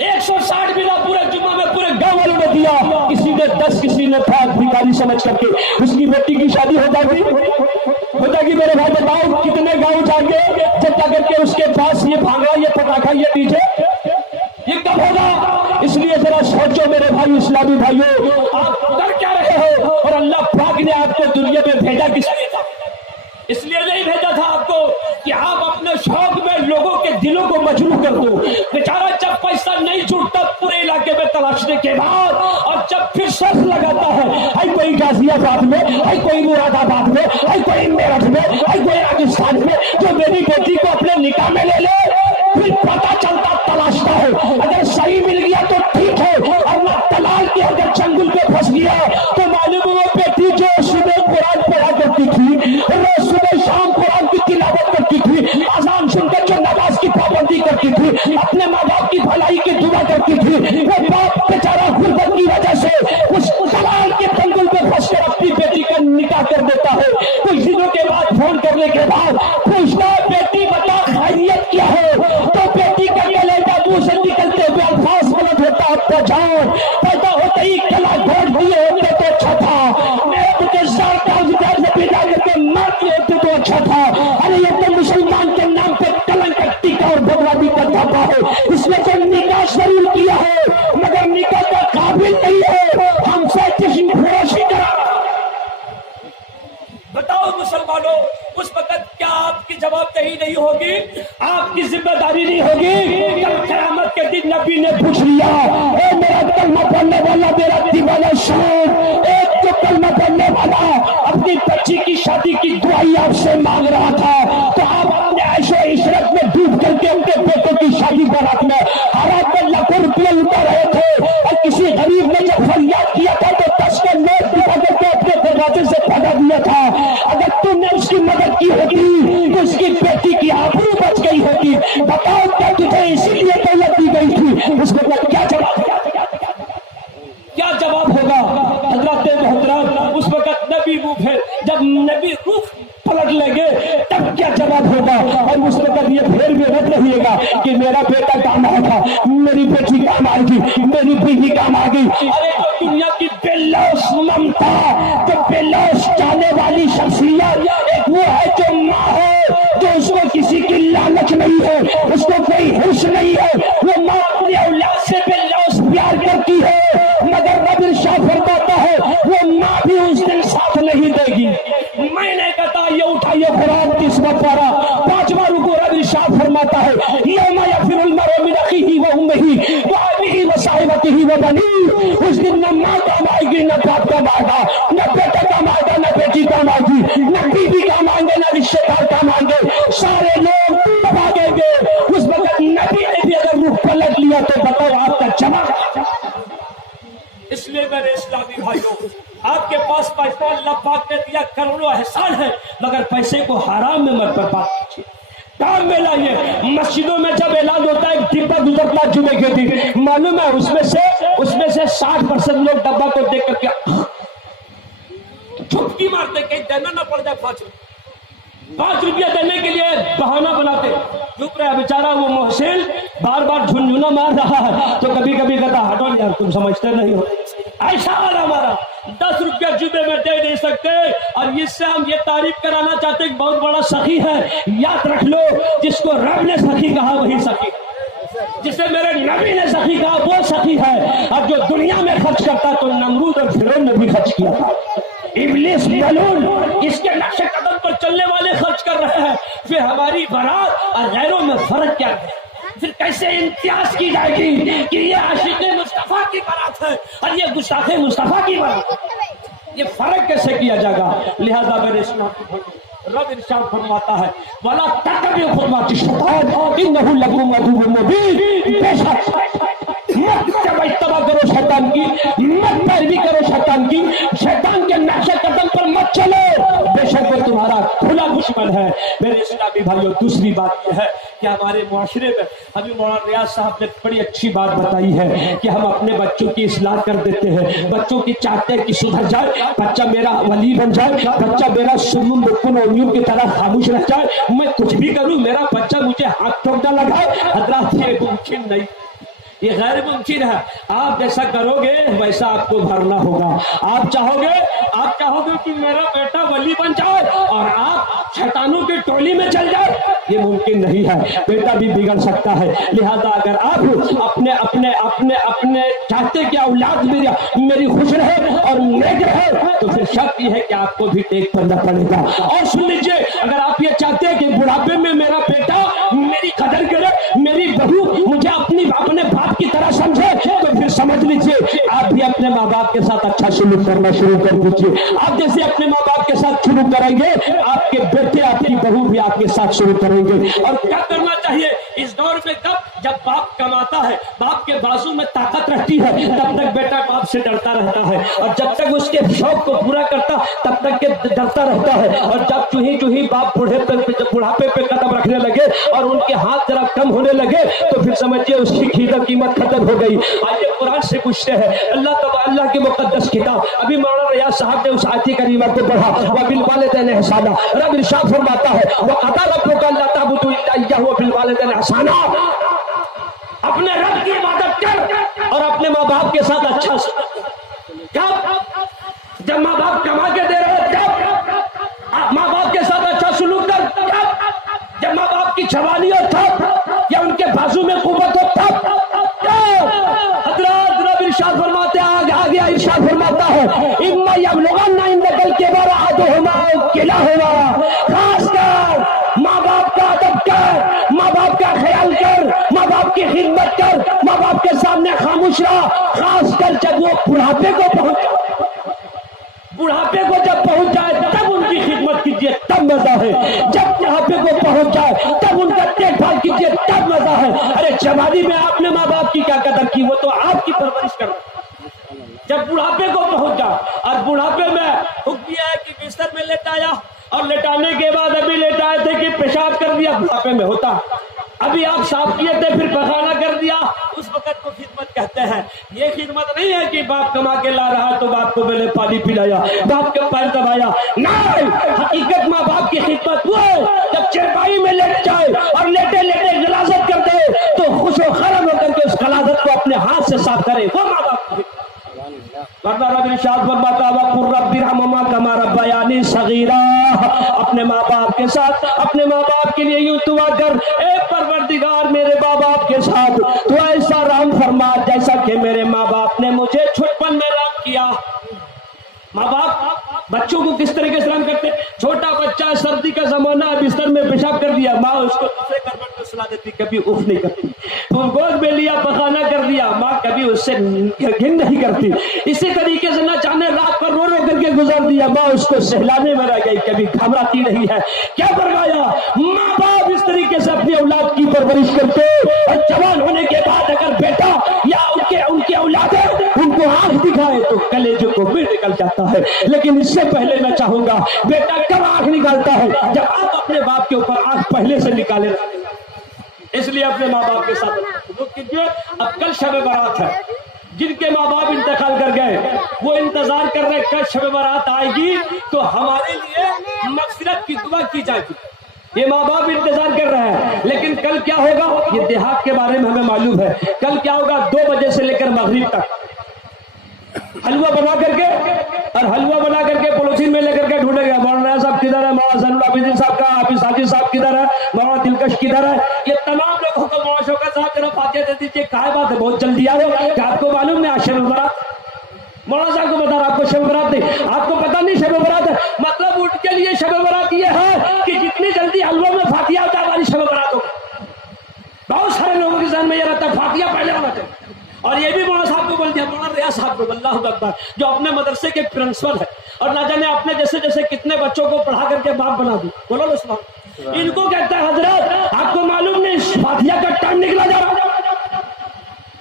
160 मिला पूरे जुम्मा में, पूरे गांव वालों ने दिया। किसी ने 10, किसी ने 5 भिखारी समझ करके उसकी बेटी की शादी हो जाएगी मेरे भाई। बताओ कितने गांव जाएंगे जब जाकर के उसके पास ये भांगा, ये पटाखा, ये डीजे, ये कब होगा? इसलिए जरा सोचो मेरे भाई, इस्लामी भाइयों, आप कर क्या रहे हो? और अल्लाह पाक ने आपको दुनिया में भेजा किस लिए था? इसलिए नहीं भेजा था आपको कि आप अपने शौक में लोगों के दिलों को मजबूर कर दो। बेचारा जब पैसा नहीं छूटता पूरे इलाके में तलाशने के बाद, और जब फिर सर्च लगाता है कोई गाजियाबाद में, है कोई मुरादाबाद में, है कोई मेरठ में, है कोई राजस्थान में, जो मेरी बेटी को अपने निकाह में ले ले, फिर पता चलता, तलाशता है। अगर सही मिल गया तो ठीक है, और ना तलाश के अगर चंगुल पे फंस गया तो मालूम वो बेटी जो सुबह कुरान पढ़ा करती थी, रोज सुबह शाम कुरान की तिलावत करती थी, अजान सुनकर जो नमाज की पाबंदी करती थी, अपने माँ बाप की भलाई की दुआ करती थी, वो बाप बेचारा गुर्बत की वजह से उस तलाश के चंगुल पे फंस कर अपनी बेटी का निकाह कर देता है। कुछ दिनों के बाद फोन करने के बाद पूछता है, बेटी बता खैरियत क्या है? तो बेटी का गले का मुंह से निकलते हुए अल्फाज गलत होता, अपना जान पैदा होते ही गला घोट दिए होते तो अच्छा था, मेरे मुझे से पिता करके मार दिए होते तो अच्छा था। अरे ये तो मुसलमान के नाम पे कलंक का टीका और बदनामी का धागा है। इसमें तो निकाह जरूर किया है, मगर निकाह का काबिल नहीं है, हमसे किसी ने फरोशी करा। बताओ मुसलमानों, उस वक्त क्या आपकी जवाबदेही नहीं होगी? आपकी जिम्मेदारी नहीं होगी? कल क़यामत के दिन नबी ने पूछ लिया, ए मेरा कलमा पढ़ने वाला, मेरा दीवाना शौक, एक जो कलमा पढ़ने वाला अपनी बच्ची की शादी की दुआई आपसे मांग रहा था, तो आप अपने ऐशो इशरत में डूब करके उनके बेटे की शादी बारात में हराम में लाखों रुपये लुटा रहे थे। और किसी गरीब ने जब फरियाद किया था तो 10 के नोट दिखा करके अपने दरवाजे से भगा दिया था। अगर तुमने उसकी मदद की होती तो उसकी बेटी की आबरू बच गई होती। बताओ क्या तुझे इसीलिए दौलत दी गई थी? उसको क्या जवाब होगा? हजरत मोहतरम, उस वक्त नबी जब नबी रूह पलट लेंगे तब क्या जवाब होगा? और उस वक्त ये फिर भी रद रहिएगा कि मेरा बेटा काम आया था, मेरी बेटी काम आएगी, मेरी बीवी काम आ गई। अरे तो दुनिया की बेलौस ममता, जो बेलौस चाहने वाली शख्सियत, एक वो है जो माँ है, जो उसको किसी की लालच नहीं है, उसको कोई हिर्स नहीं है, वो माँ अपनी औलाद से बेलौस प्यार करती है, मगर रब इरशाद फरमाता है वो माँ भी उस दिन साथ नहीं देगी। मैंने कहा ये उठाइए कुरान 30वां पारा 5वां रुकू, रब इरशाद फरमाता है यौमा यफिरुल मर'उ मिन अखीही व उम्मिही व अबीही व साहिबतिही व बनीही। उस दिन न माँ काम आएगी, न बाप काम आएगा, न बेटा काम आएगा, न बेटी काम आएगी, न बीवी काम आएंगे, न रिश्तेदार काम आएंगे, सारे लोग भागेंगे। उस वक्त नबी ने भी अगर रुख पलट लिया तो बताओ आपका जवाब? इसलिए मेरे इस्लामी भाइयों, आपके पास पैसा अल्लाह पाक ने दिया, करोड़ों एहसान है, मगर पैसे को हराम में मत बर्बाद कीजिए, काम में लाइए। मस्जिदों में जब ऐलान होता है डिब्बा गुजरता जुमे के दिन, मालूम है उसमें से 60% लोग डब्बा को देख करके चुपकी मारते, कहीं देना ना पड़ जाए 5 रुपया देने के लिए बहाना बनाते, चुप रहे बेचारा वो मोहसिन बार बार झुनझुना मार रहा है, तो कभी कभी कहता हटो यार तुम समझते नहीं हो। ऐसा वाला हमारा 10 रुपया जुमे में दे नहीं सकते, और इससे हम ये तारीफ कराना चाहते हैं बहुत बड़ा सखी है। याद रख लो, जिसको रब ने सखी कहा वही सखी, जिसे मेरे नबी ने सखी कहा वो सखी है। और जो दुनिया में खर्च करता तो नमरूद और फिरौन ने भी खर्च किया था, इब्लिस मलून इसके नक्शे कदम पर चलने वाले खर्च कर रहे हैं। फिर हमारी बारात और गैरों में फर्क क्या है? फिर कैसे इम्तियाज की जाएगी कि ये आशिक़े मुस्तफा की बारात है और ये गुस्ताखे मुस्तफा की बारात? ये फर्क कैसे किया जाएगा? लिहाजा मेरे इस्लाम रब इरशाद फरमाता है वला तकबी फरमाती शैतान इन्नहु लकुम अदुव्वुम मुबीन, बेशक मत इत्तबा करो शैतान की, मत पैरवी करो शैतान की, शैतान के नक्शे कदम पर मत चलो, बेशक वो तुम्हारा खुला दुश्मन है। मेरे इस्लामी भाइयों, दूसरी बात यह है कि हमारे मुआशरे में अभी मौलाना रियाज साहब ने बड़ी अच्छी बात बताई है कि हम अपने बच्चों की इस्लाह कर देते हैं, बच्चों की चाहते हैं कि सुधर जाए, बच्चा मेरा वली बन जाए, बच्चा मेरा सुन्नुन बुक्कुन ओनियन की तरह खामोश रह जाए, मैं कुछ भी करूं मेरा बच्चा मुझे हाथ ठोक ना लगाए। हजरात, ये मुमकिन नहीं, ये गैर मुमकिन है। आप जैसा करोगे वैसा आपको भरना होगा। आप चाहोगे कि मेरा बेटा वली बन जाए और आप शैतानों की टोली में चल जाए, ये मुमकिन नहीं है। बेटा भी बिगड़ सकता है। लिहाजा अगर आप अपने अपने अपने अपने चाहते कि औलाद मेरी खुश रहे और नेक रहे, तो फिर शर्त यह है कि आपको भी टेक करना पड़ेगा। और सुन लीजिए, अगर आप ये चाहते हैं कि बुढ़ापे में मेरा बेटा मेरी कदर करे, मेरी बहू मुझे अपने बाप की तरह समझे, तो फिर समझ लीजिए आप भी अपने माँ बाप के साथ अच्छा सलूक करना शुरू कर दीजिए। आप जैसे अपने माँ बाप के साथ शुरू करेंगे, आपके बेटे आपकी बहू भी आपके साथ शुरू करेंगे। और क्या करना चाहिए इस दौर में? जब बाप कमाता है, बाप के बाजू में ताकत रहती है, तब तक बेटा बाप से डरता रहता है, और जब तक उसके शौक को पूरा करता तब तक के डरता रहता है। और जब चूही बाप बुढ़ापे पे कदम रखने लगे और उनके हाथ जरा कम होने लगे, तो फिर समझिए उसकी कीमत खत्म हो गई। आइए कुरान से पूछते हैं, अल्लाह की मुकद्दस किताब, अभी मौलाना रियाज साहब ने उस आयत करीमा को पढ़ा, व बिल वालिदैन ihsana, रब इरशाद फरमाता है व क़दा रब्बुका अल्ला ताबुदू इल्ला इय्याहु व बिल वालिदैन ihsana, अपने रब की इबादत कर और अपने माँ बाप के साथ अच्छा। जब माँ बाप कमा के दे रहे तब माँ बाप के साथ अच्छा सुलूक कर, जब माँ बाप की जवानी हो तब, या उनके बाजू में कुव्वत हो तब। हजरत रब इरशाद फरमाते आगे इरशाद फरमाता है इम्मा यबलुगन्ना इंदकल किबर अहदुहुमा अव किलाहुमा, खासकर माँ बाप का अदब कर, माँ बाप का ख्याल कर, माँ बाप की खिदमत कर, माँ बाप के सामने खामोश रह, खासकर जब वो बुढ़ापे को जब पहुंच जाए तब उनकी खिदमत कीजिए, तब मजा है। जब बुढ़ापे को पहुंच जाए तब उनका देखभाल कीजिए, तब मजा है। अरे जवानी में आपने माँ बाप की क्या कदर की, वो तो आपकी परवरिश कर। जब बुढ़ापे को पहुंच जाए, और बुढ़ापे में हुक्म दिया है कि बिस्तर में लेटाया, और लेटाने के बाद अभी लेटाए थे कि पेशाब कर दिया, बुढ़ापे में होता। अभी आप साफ किए थे फिर पखाना कर दिया, उस वक्त को खिदमत कहते हैं। ये खिदमत नहीं है कि बाप कमा के ला रहा तो बाप को पहले पानी पिलाया, बाप के पैर दबाया, नहीं। हकीकत माँ बाप की खिदमत वो है जब चरपाई में लेट जाए और लेटे लेटे गलाजत कर दे तो खुश व खरम होकर के उस गलाजत को अपने हाथ से साफ करे, वो माँ बाप की। अपने माँ बाप के साथ, अपने माँ बाप के लिए यूं दुआ कर, ए परवरदिगार मेरे माँ बाप के साथ तो ऐसा रहम फरमा जैसा कि मेरे माँ बाप ने मुझे छुटपन में रहम किया। माँ बाप बच्चों को किस तरीके से रहम करते? छोटा बच्चा, सर्दी का जमाना, बिस्तर में पेशाब कर दिया, माँ उसको दूसरे करवट में सुला देती, कभी उफ नहीं करती। तो गोद में लिया, पखाना कर दिया, माँ कभी उससे घिन नहीं करती। इसी तरीके से न जाने रात पर रो रो करके गुजार दिया, माँ उसको सहलाने में रह गई, कभी घबराती नहीं है। क्या फरमाया? माँ बाप इस तरीके से अपनी औलाद की परवरिश करते, और जवान होने के बाद अगर बेटा या उनके औलाद उनको आंख दिखाए तो कलेजे को भी निकल जाता है। लेकिन इससे पहले मैं चाहूंगा, बेटा कब आंख निकालता है? जब आप अपने बाप के ऊपर आंख पहले से निकाले। इसलिए अपने माँ बाप के साथ वो कीजिए। अब कल शब बारात है, जिनके माँ बाप इंतकाल कर गए वो इंतजार कर रहे कल शब बारात आएगी तो हमारे लिए मगफिरत की दुआ की जाएगी। ये माँ बाप इंतजार कर रहे हैं, लेकिन कल क्या होगा ये देहात के बारे में हमें मालूम है। कल क्या होगा? 2 बजे से लेकर मगरिब तक हलवा बना करके पॉलिथीन में लेकर के ढूंढेगा, मौलाना साहब किधर है, मौलाना ज़ैनुल आबिदीन साहब का, हाफिज हाजी साहब किधर है, मौलाना दिलकश किधर है। ये तमाम लोगों को मौलाना शौकत साहब जरा फातिहा दे दीजिए। क्या बात है, बहुत जल्दी आ रहे हो, क्या आपको मालूम नहीं आज शब बारात? मौलाना साहब को बता रहा, आपको शब बारात नहीं, आपको पता नहीं शब बारात है। मतलब उनके लिए शब बारात ये है कि जितनी जल्दी हलवा में फातिहा होता है हमारी शब बारात हो। बहुत सारे लोगों के ज़हन में ये रहता है फातिहा पहले होना चाहिए। और ये भी मौलाना साहब को बोल दिया, मौलाना रियाज साहब को, अल्लाहू अकबर, जो अपने मदरसे के प्रिंसिपल है, और ना जाने अपने जैसे जैसे कितने बच्चों को पढ़ा करके बाप बना दूं। बोलो ना सुभान। इनको कहता है हजरत आपको मालूम नहीं फातिहा का टाइम निकला जा रहा।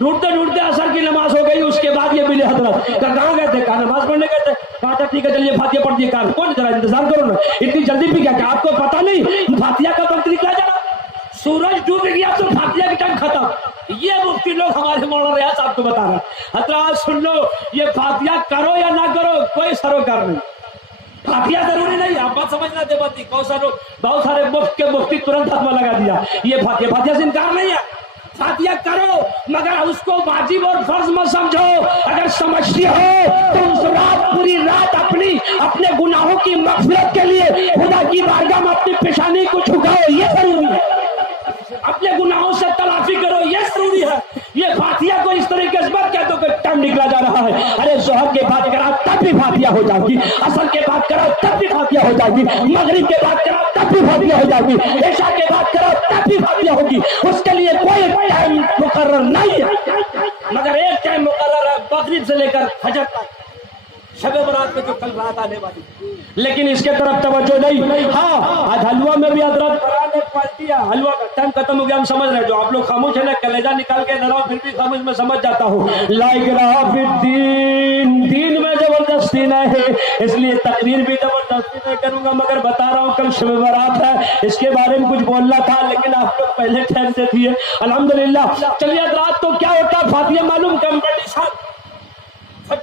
ढूंढते ढूंढते असर की नमाज हो गई, उसके बाद ये मिले हजरत। कहाँ गए थे? कहा नमाज पढ़ने गए थे। कहा था ठीक है चलिए फातिहा पढ़ दिए। कहा कौन जरा इंतजार करो ना, इतनी जल्दी भी क्या आपको पता नहीं फातिहा का वक्त निकला जा रहा। सूरज डूब गया तो फातिहा की टाइम खत्म। ये मुफ्ती लोग हमारे मौलाना रियाज साहब को बता रहे हैं हजरत सुन लो, ये फातिहा करो या ना करो कोई सरोकार नहीं। फातिहा जरूरी नहीं, आप बात समझना देवती। बहुत सारे मुफ्त के मुफ्ती तुरंत हाथ में लगा दिया ये फातिहा से इनकार नहीं है। फातिहा करो मगर उसको वाजिब और फर्ज मत समझो। अगर समझती हो तो उस रात पूरी रात अपने गुनाहों की मग़फ़िरत के लिए खुदा की बारगाह में अपनी पेशानी को झुकाओ, ये जरूरी है। अपने गुनाहों से तलाफी करो, ये जरूरी है। ये फातिहा को इस तरीके से मत कह दो कि टाइम निकला जा रहा है। अरे ज़ोहर के बाद कराओ तब भी फातिहा हो जाएगी, असर के बाद कराओ तब भी फातिहा हो जाएगी, मगरिब के बाद कराओ तब भी फातिहा हो जाएगी, इशा के बाद कराओ तब भी फातिहा होगी। उसके लिए कोई टाइम मुकर्रर नहीं है, मगर एक टाइम मुकर्रर है मगरिब से लेकर फजर तक, शब बरात में जो कल रात आने वाली। लेकिन इसके तरफ तवज्जो नहीं। हाँ आज हलवा में भी हजरत ने पार्टी है, हलवा का टाइम खत्म हो गया, हम समझ रहे। जो आप लोग खामोश है ना, कलेजा निकाल के डराओ, फिर भी खामोश में समझ जाता हूँ। लाइक रहा फिर दीन में जबरदस्ती नहीं है, इसलिए तकरीर भी जबरदस्ती नहीं करूंगा, मगर बता रहा हूँ कल शब बरात है, इसके बारे में कुछ बोलना था लेकिन आप लोग पहले टाइम से दिए अल्हम्दुलिल्लाह। चलिए रात तो क्या होता है फातिहा मालूम,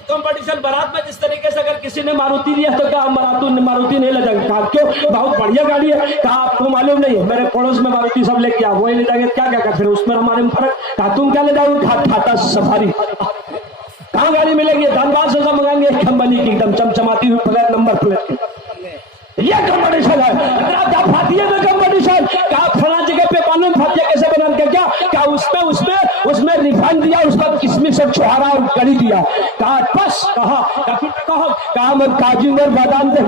कंपटीशन बारात में जिस तरीके से अगर किसी ने मारुति दिया तो क्या मारुति नहीं ले जाएंगे। कहा क्यों, बहुत बढ़िया गाड़ी है। कहा आपको मालूम नहीं है मेरे पड़ोस में मारुति सब लेके आ, वही ले जाएंगे। क्या क्या फिर उसमें हमारे में फर्क। कहा तुम क्या ले जाओगे? टाटा सफारी। कहाँ गाड़ी मिलेगी? धनबाद से मंगाएंगे कंपनी की, एकदम चमचमाती हुई बगैर नंबर प्लेट। ये कंपटीशन है फातिहा में कंपटीशन। कहा फला जगह पे मालूम फातिहा कैसे बना के क्या उसमें रिफाइंड दिया, उसका किशमिश और छुहारा और कड़ी दिया। कहा बस कहा मैं काजू और बादाम से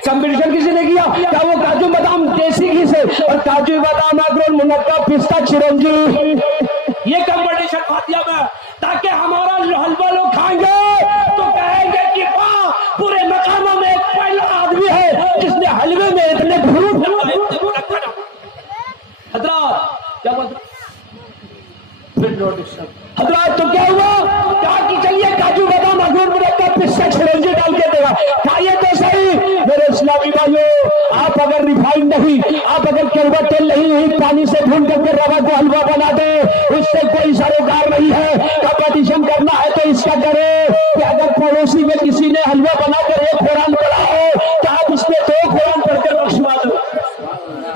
कंपटीशन किसी ने किया। क्या वो काजू बादाम देसी घी से और काजू बादाम अखरोट मुनक्का पिस्ता चिरंजी, ये कंपटीशन फातिहा में, ताकि हमारा हलवा लोग खाएंगे तो कहेंगे कि वाह पूरे मकानों में एक पहला आदमी है जिसने हलवे में इतने फ्रूट। हजरात क्या बात हजरात तो क्या हुआ? कहा कि चलिए काजू बादाम अखरोट मुनक्का पिस्ता चिरंजी डाल के देगा, खाइए तो सही। मेरे इस्लामी भाइयों, आप अगर रिफाइंड नहीं, आप अगर केरवा तेल नहीं पानी से भून करके रवा को हलवा बना दे, उससे कोई सरोकार नहीं है। कंपटीशन करना है तो इसका करे कि अगर पड़ोसी में किसी ने हलवा बनाकर एक कुरान पढ़ा हो तो आप उसमें 2 कुरान पढ़कर बख्शवा दो।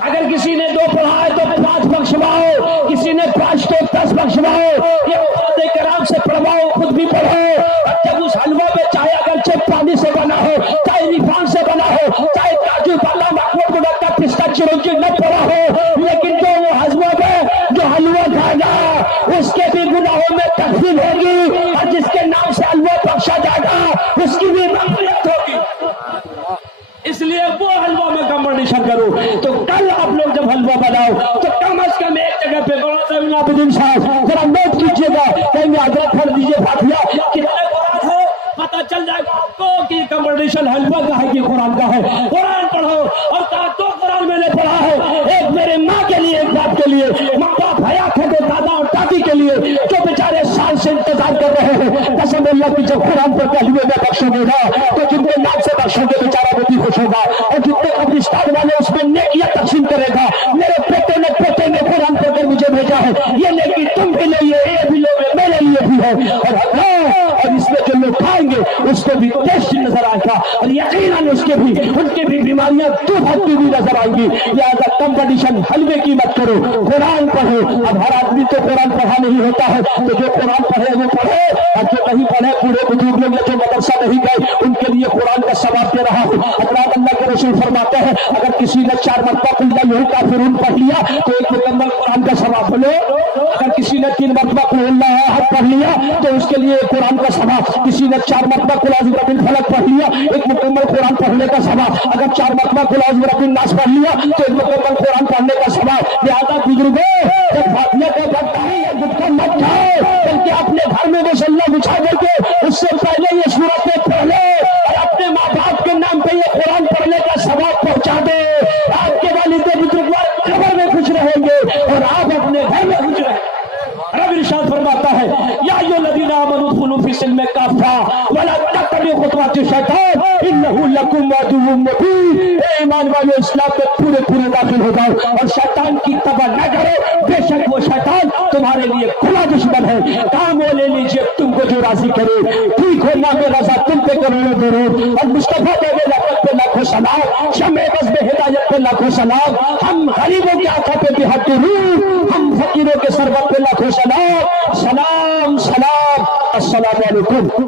अगर किसी ने 2 पढ़ा है तो 5 बख्शवाओ, किसी ने 5 तो 10 बख्शवाओ। ये कराम से पढ़वाओ, खुद भी पढ़ो। और जब उस हलवा में चाहे अगर पानी से बना हो, चाहे रिफाइंड से बना हो, चाहे काजू बादाम अखरोट मुनक्का पिस्ता चिरंजी न पड़ा हो, लेकिन जो वो हलवा में जो हलवा खाएगा उसके भी गुनाहों में तकसीर होगी, और जिसके नाम से हलवा बख्शा जाएगा उसकी भी मग़फ़िरत होगी। इसलिए वो हलवा में कंपटीशन करो। तो कल आप लोग जब हलवा बनाओ तो कम अज कम एक जगह पे आबिदीन साहब जरा नोट कीजिएगा, कहेंगे हजरत पढ़ दीजिए फातिहा, कितने कुरान है पता चल जाएगा आपको कि कंपटीशन हलवा का है कि कुरान का है। कुरान पढ़ो। और कहा 2 कुरान मैंने पढ़ा है, एक मेरे माँ के लिए, एक बाप के लिए। माँ बाप हयात है तो दादा और दादी के लिए जो बेचारे साल से इंतजार कर रहे हैं। कसम अल्लाह की जब कुरान पर हलवे में बख्शोगे ना तो जितने नाम से बख्शोगे बेचारा वो भी खुश होगा, और जितने कब्रिस्तान वाले उसमें नेकियां तकसीम करेगा। मेरे पोते ने कुरान पढ़कर मुझे भेजा है, ये नेकी तुम भी ले, ये भी लो, मेरे लिए भी है। और इसमें जो लोग खाएंगे उसको भी टेस्ट नजर आएगा, और यकीनन उनके भी बीमारियां दूर होती हुई नजर आएंगी। लिहाजा कंपटीशन हलवे की मत करो, कुरान पढ़ो। अब हर आदमी तो कुरान पढ़ा नहीं होता है, तो जो कुरान पढ़े वो पढ़े, और जो नहीं पढ़े बूढ़े बुजुर्ग लोग जो मदरसा नहीं गए उनके लिए कुरान का सवाब दे रहा हूँ। अल्लाह के रसूल फरमाते हैं अगर किसी ने 4 मरतबा कुल या काफिरून पढ़ लिया तो एक मुकम्मल कुरान का सवाब बोलो। अगर किसी ने 3 मरतबा कुल अल्लाह पढ़ लिया तो उसके लिए कुरान का सवाब। किसी ने 4 मरतबा कुल औज़ु बिरब्बिल फलक पढ़ लिया, एक मुकम्मल कुरान पढ़ने का सवाब। अगर 4 मरतबा कुल औज़ु बिरब्बिन नास पढ़ लिया तो एक मुकम्मल कुरान पढ़ने का सवाब। लिहाजा बुजुर्गों, जब फातिहा का वक्त आए या गुटखा मत खाओ, बल्कि अपने घर में मुसल्ला बिछा करके उससे पहले ये सूरतें पढ़ लो और अपने माँ बाप के नाम पे ये कुरान جو شیطان انہ لکم عدو مبین، اے ایمان والو اسلام میں پورے پورے داخل ہو جاؤ اور شیطان کی تباہ نہ کرو، بے شک وہ شیطان تمہارے لیے کھلا دشمن ہے۔ کام وہ لے لیجئے تم کو جو راضی کرے، ٹھیک ہو نام رضا تم پہ کروڑوں درود، اور مصطفیٰ دیوے لقب پہ لاکھوں سلام، شمع بز میں ہدایت پہ لاکھوں سلام، ہم غریبوں کے آنکھوں پہ بہت درود، ہم فقیروں کے سربت پہ لاکھوں سلام، سلام سلام، السلام علیکم۔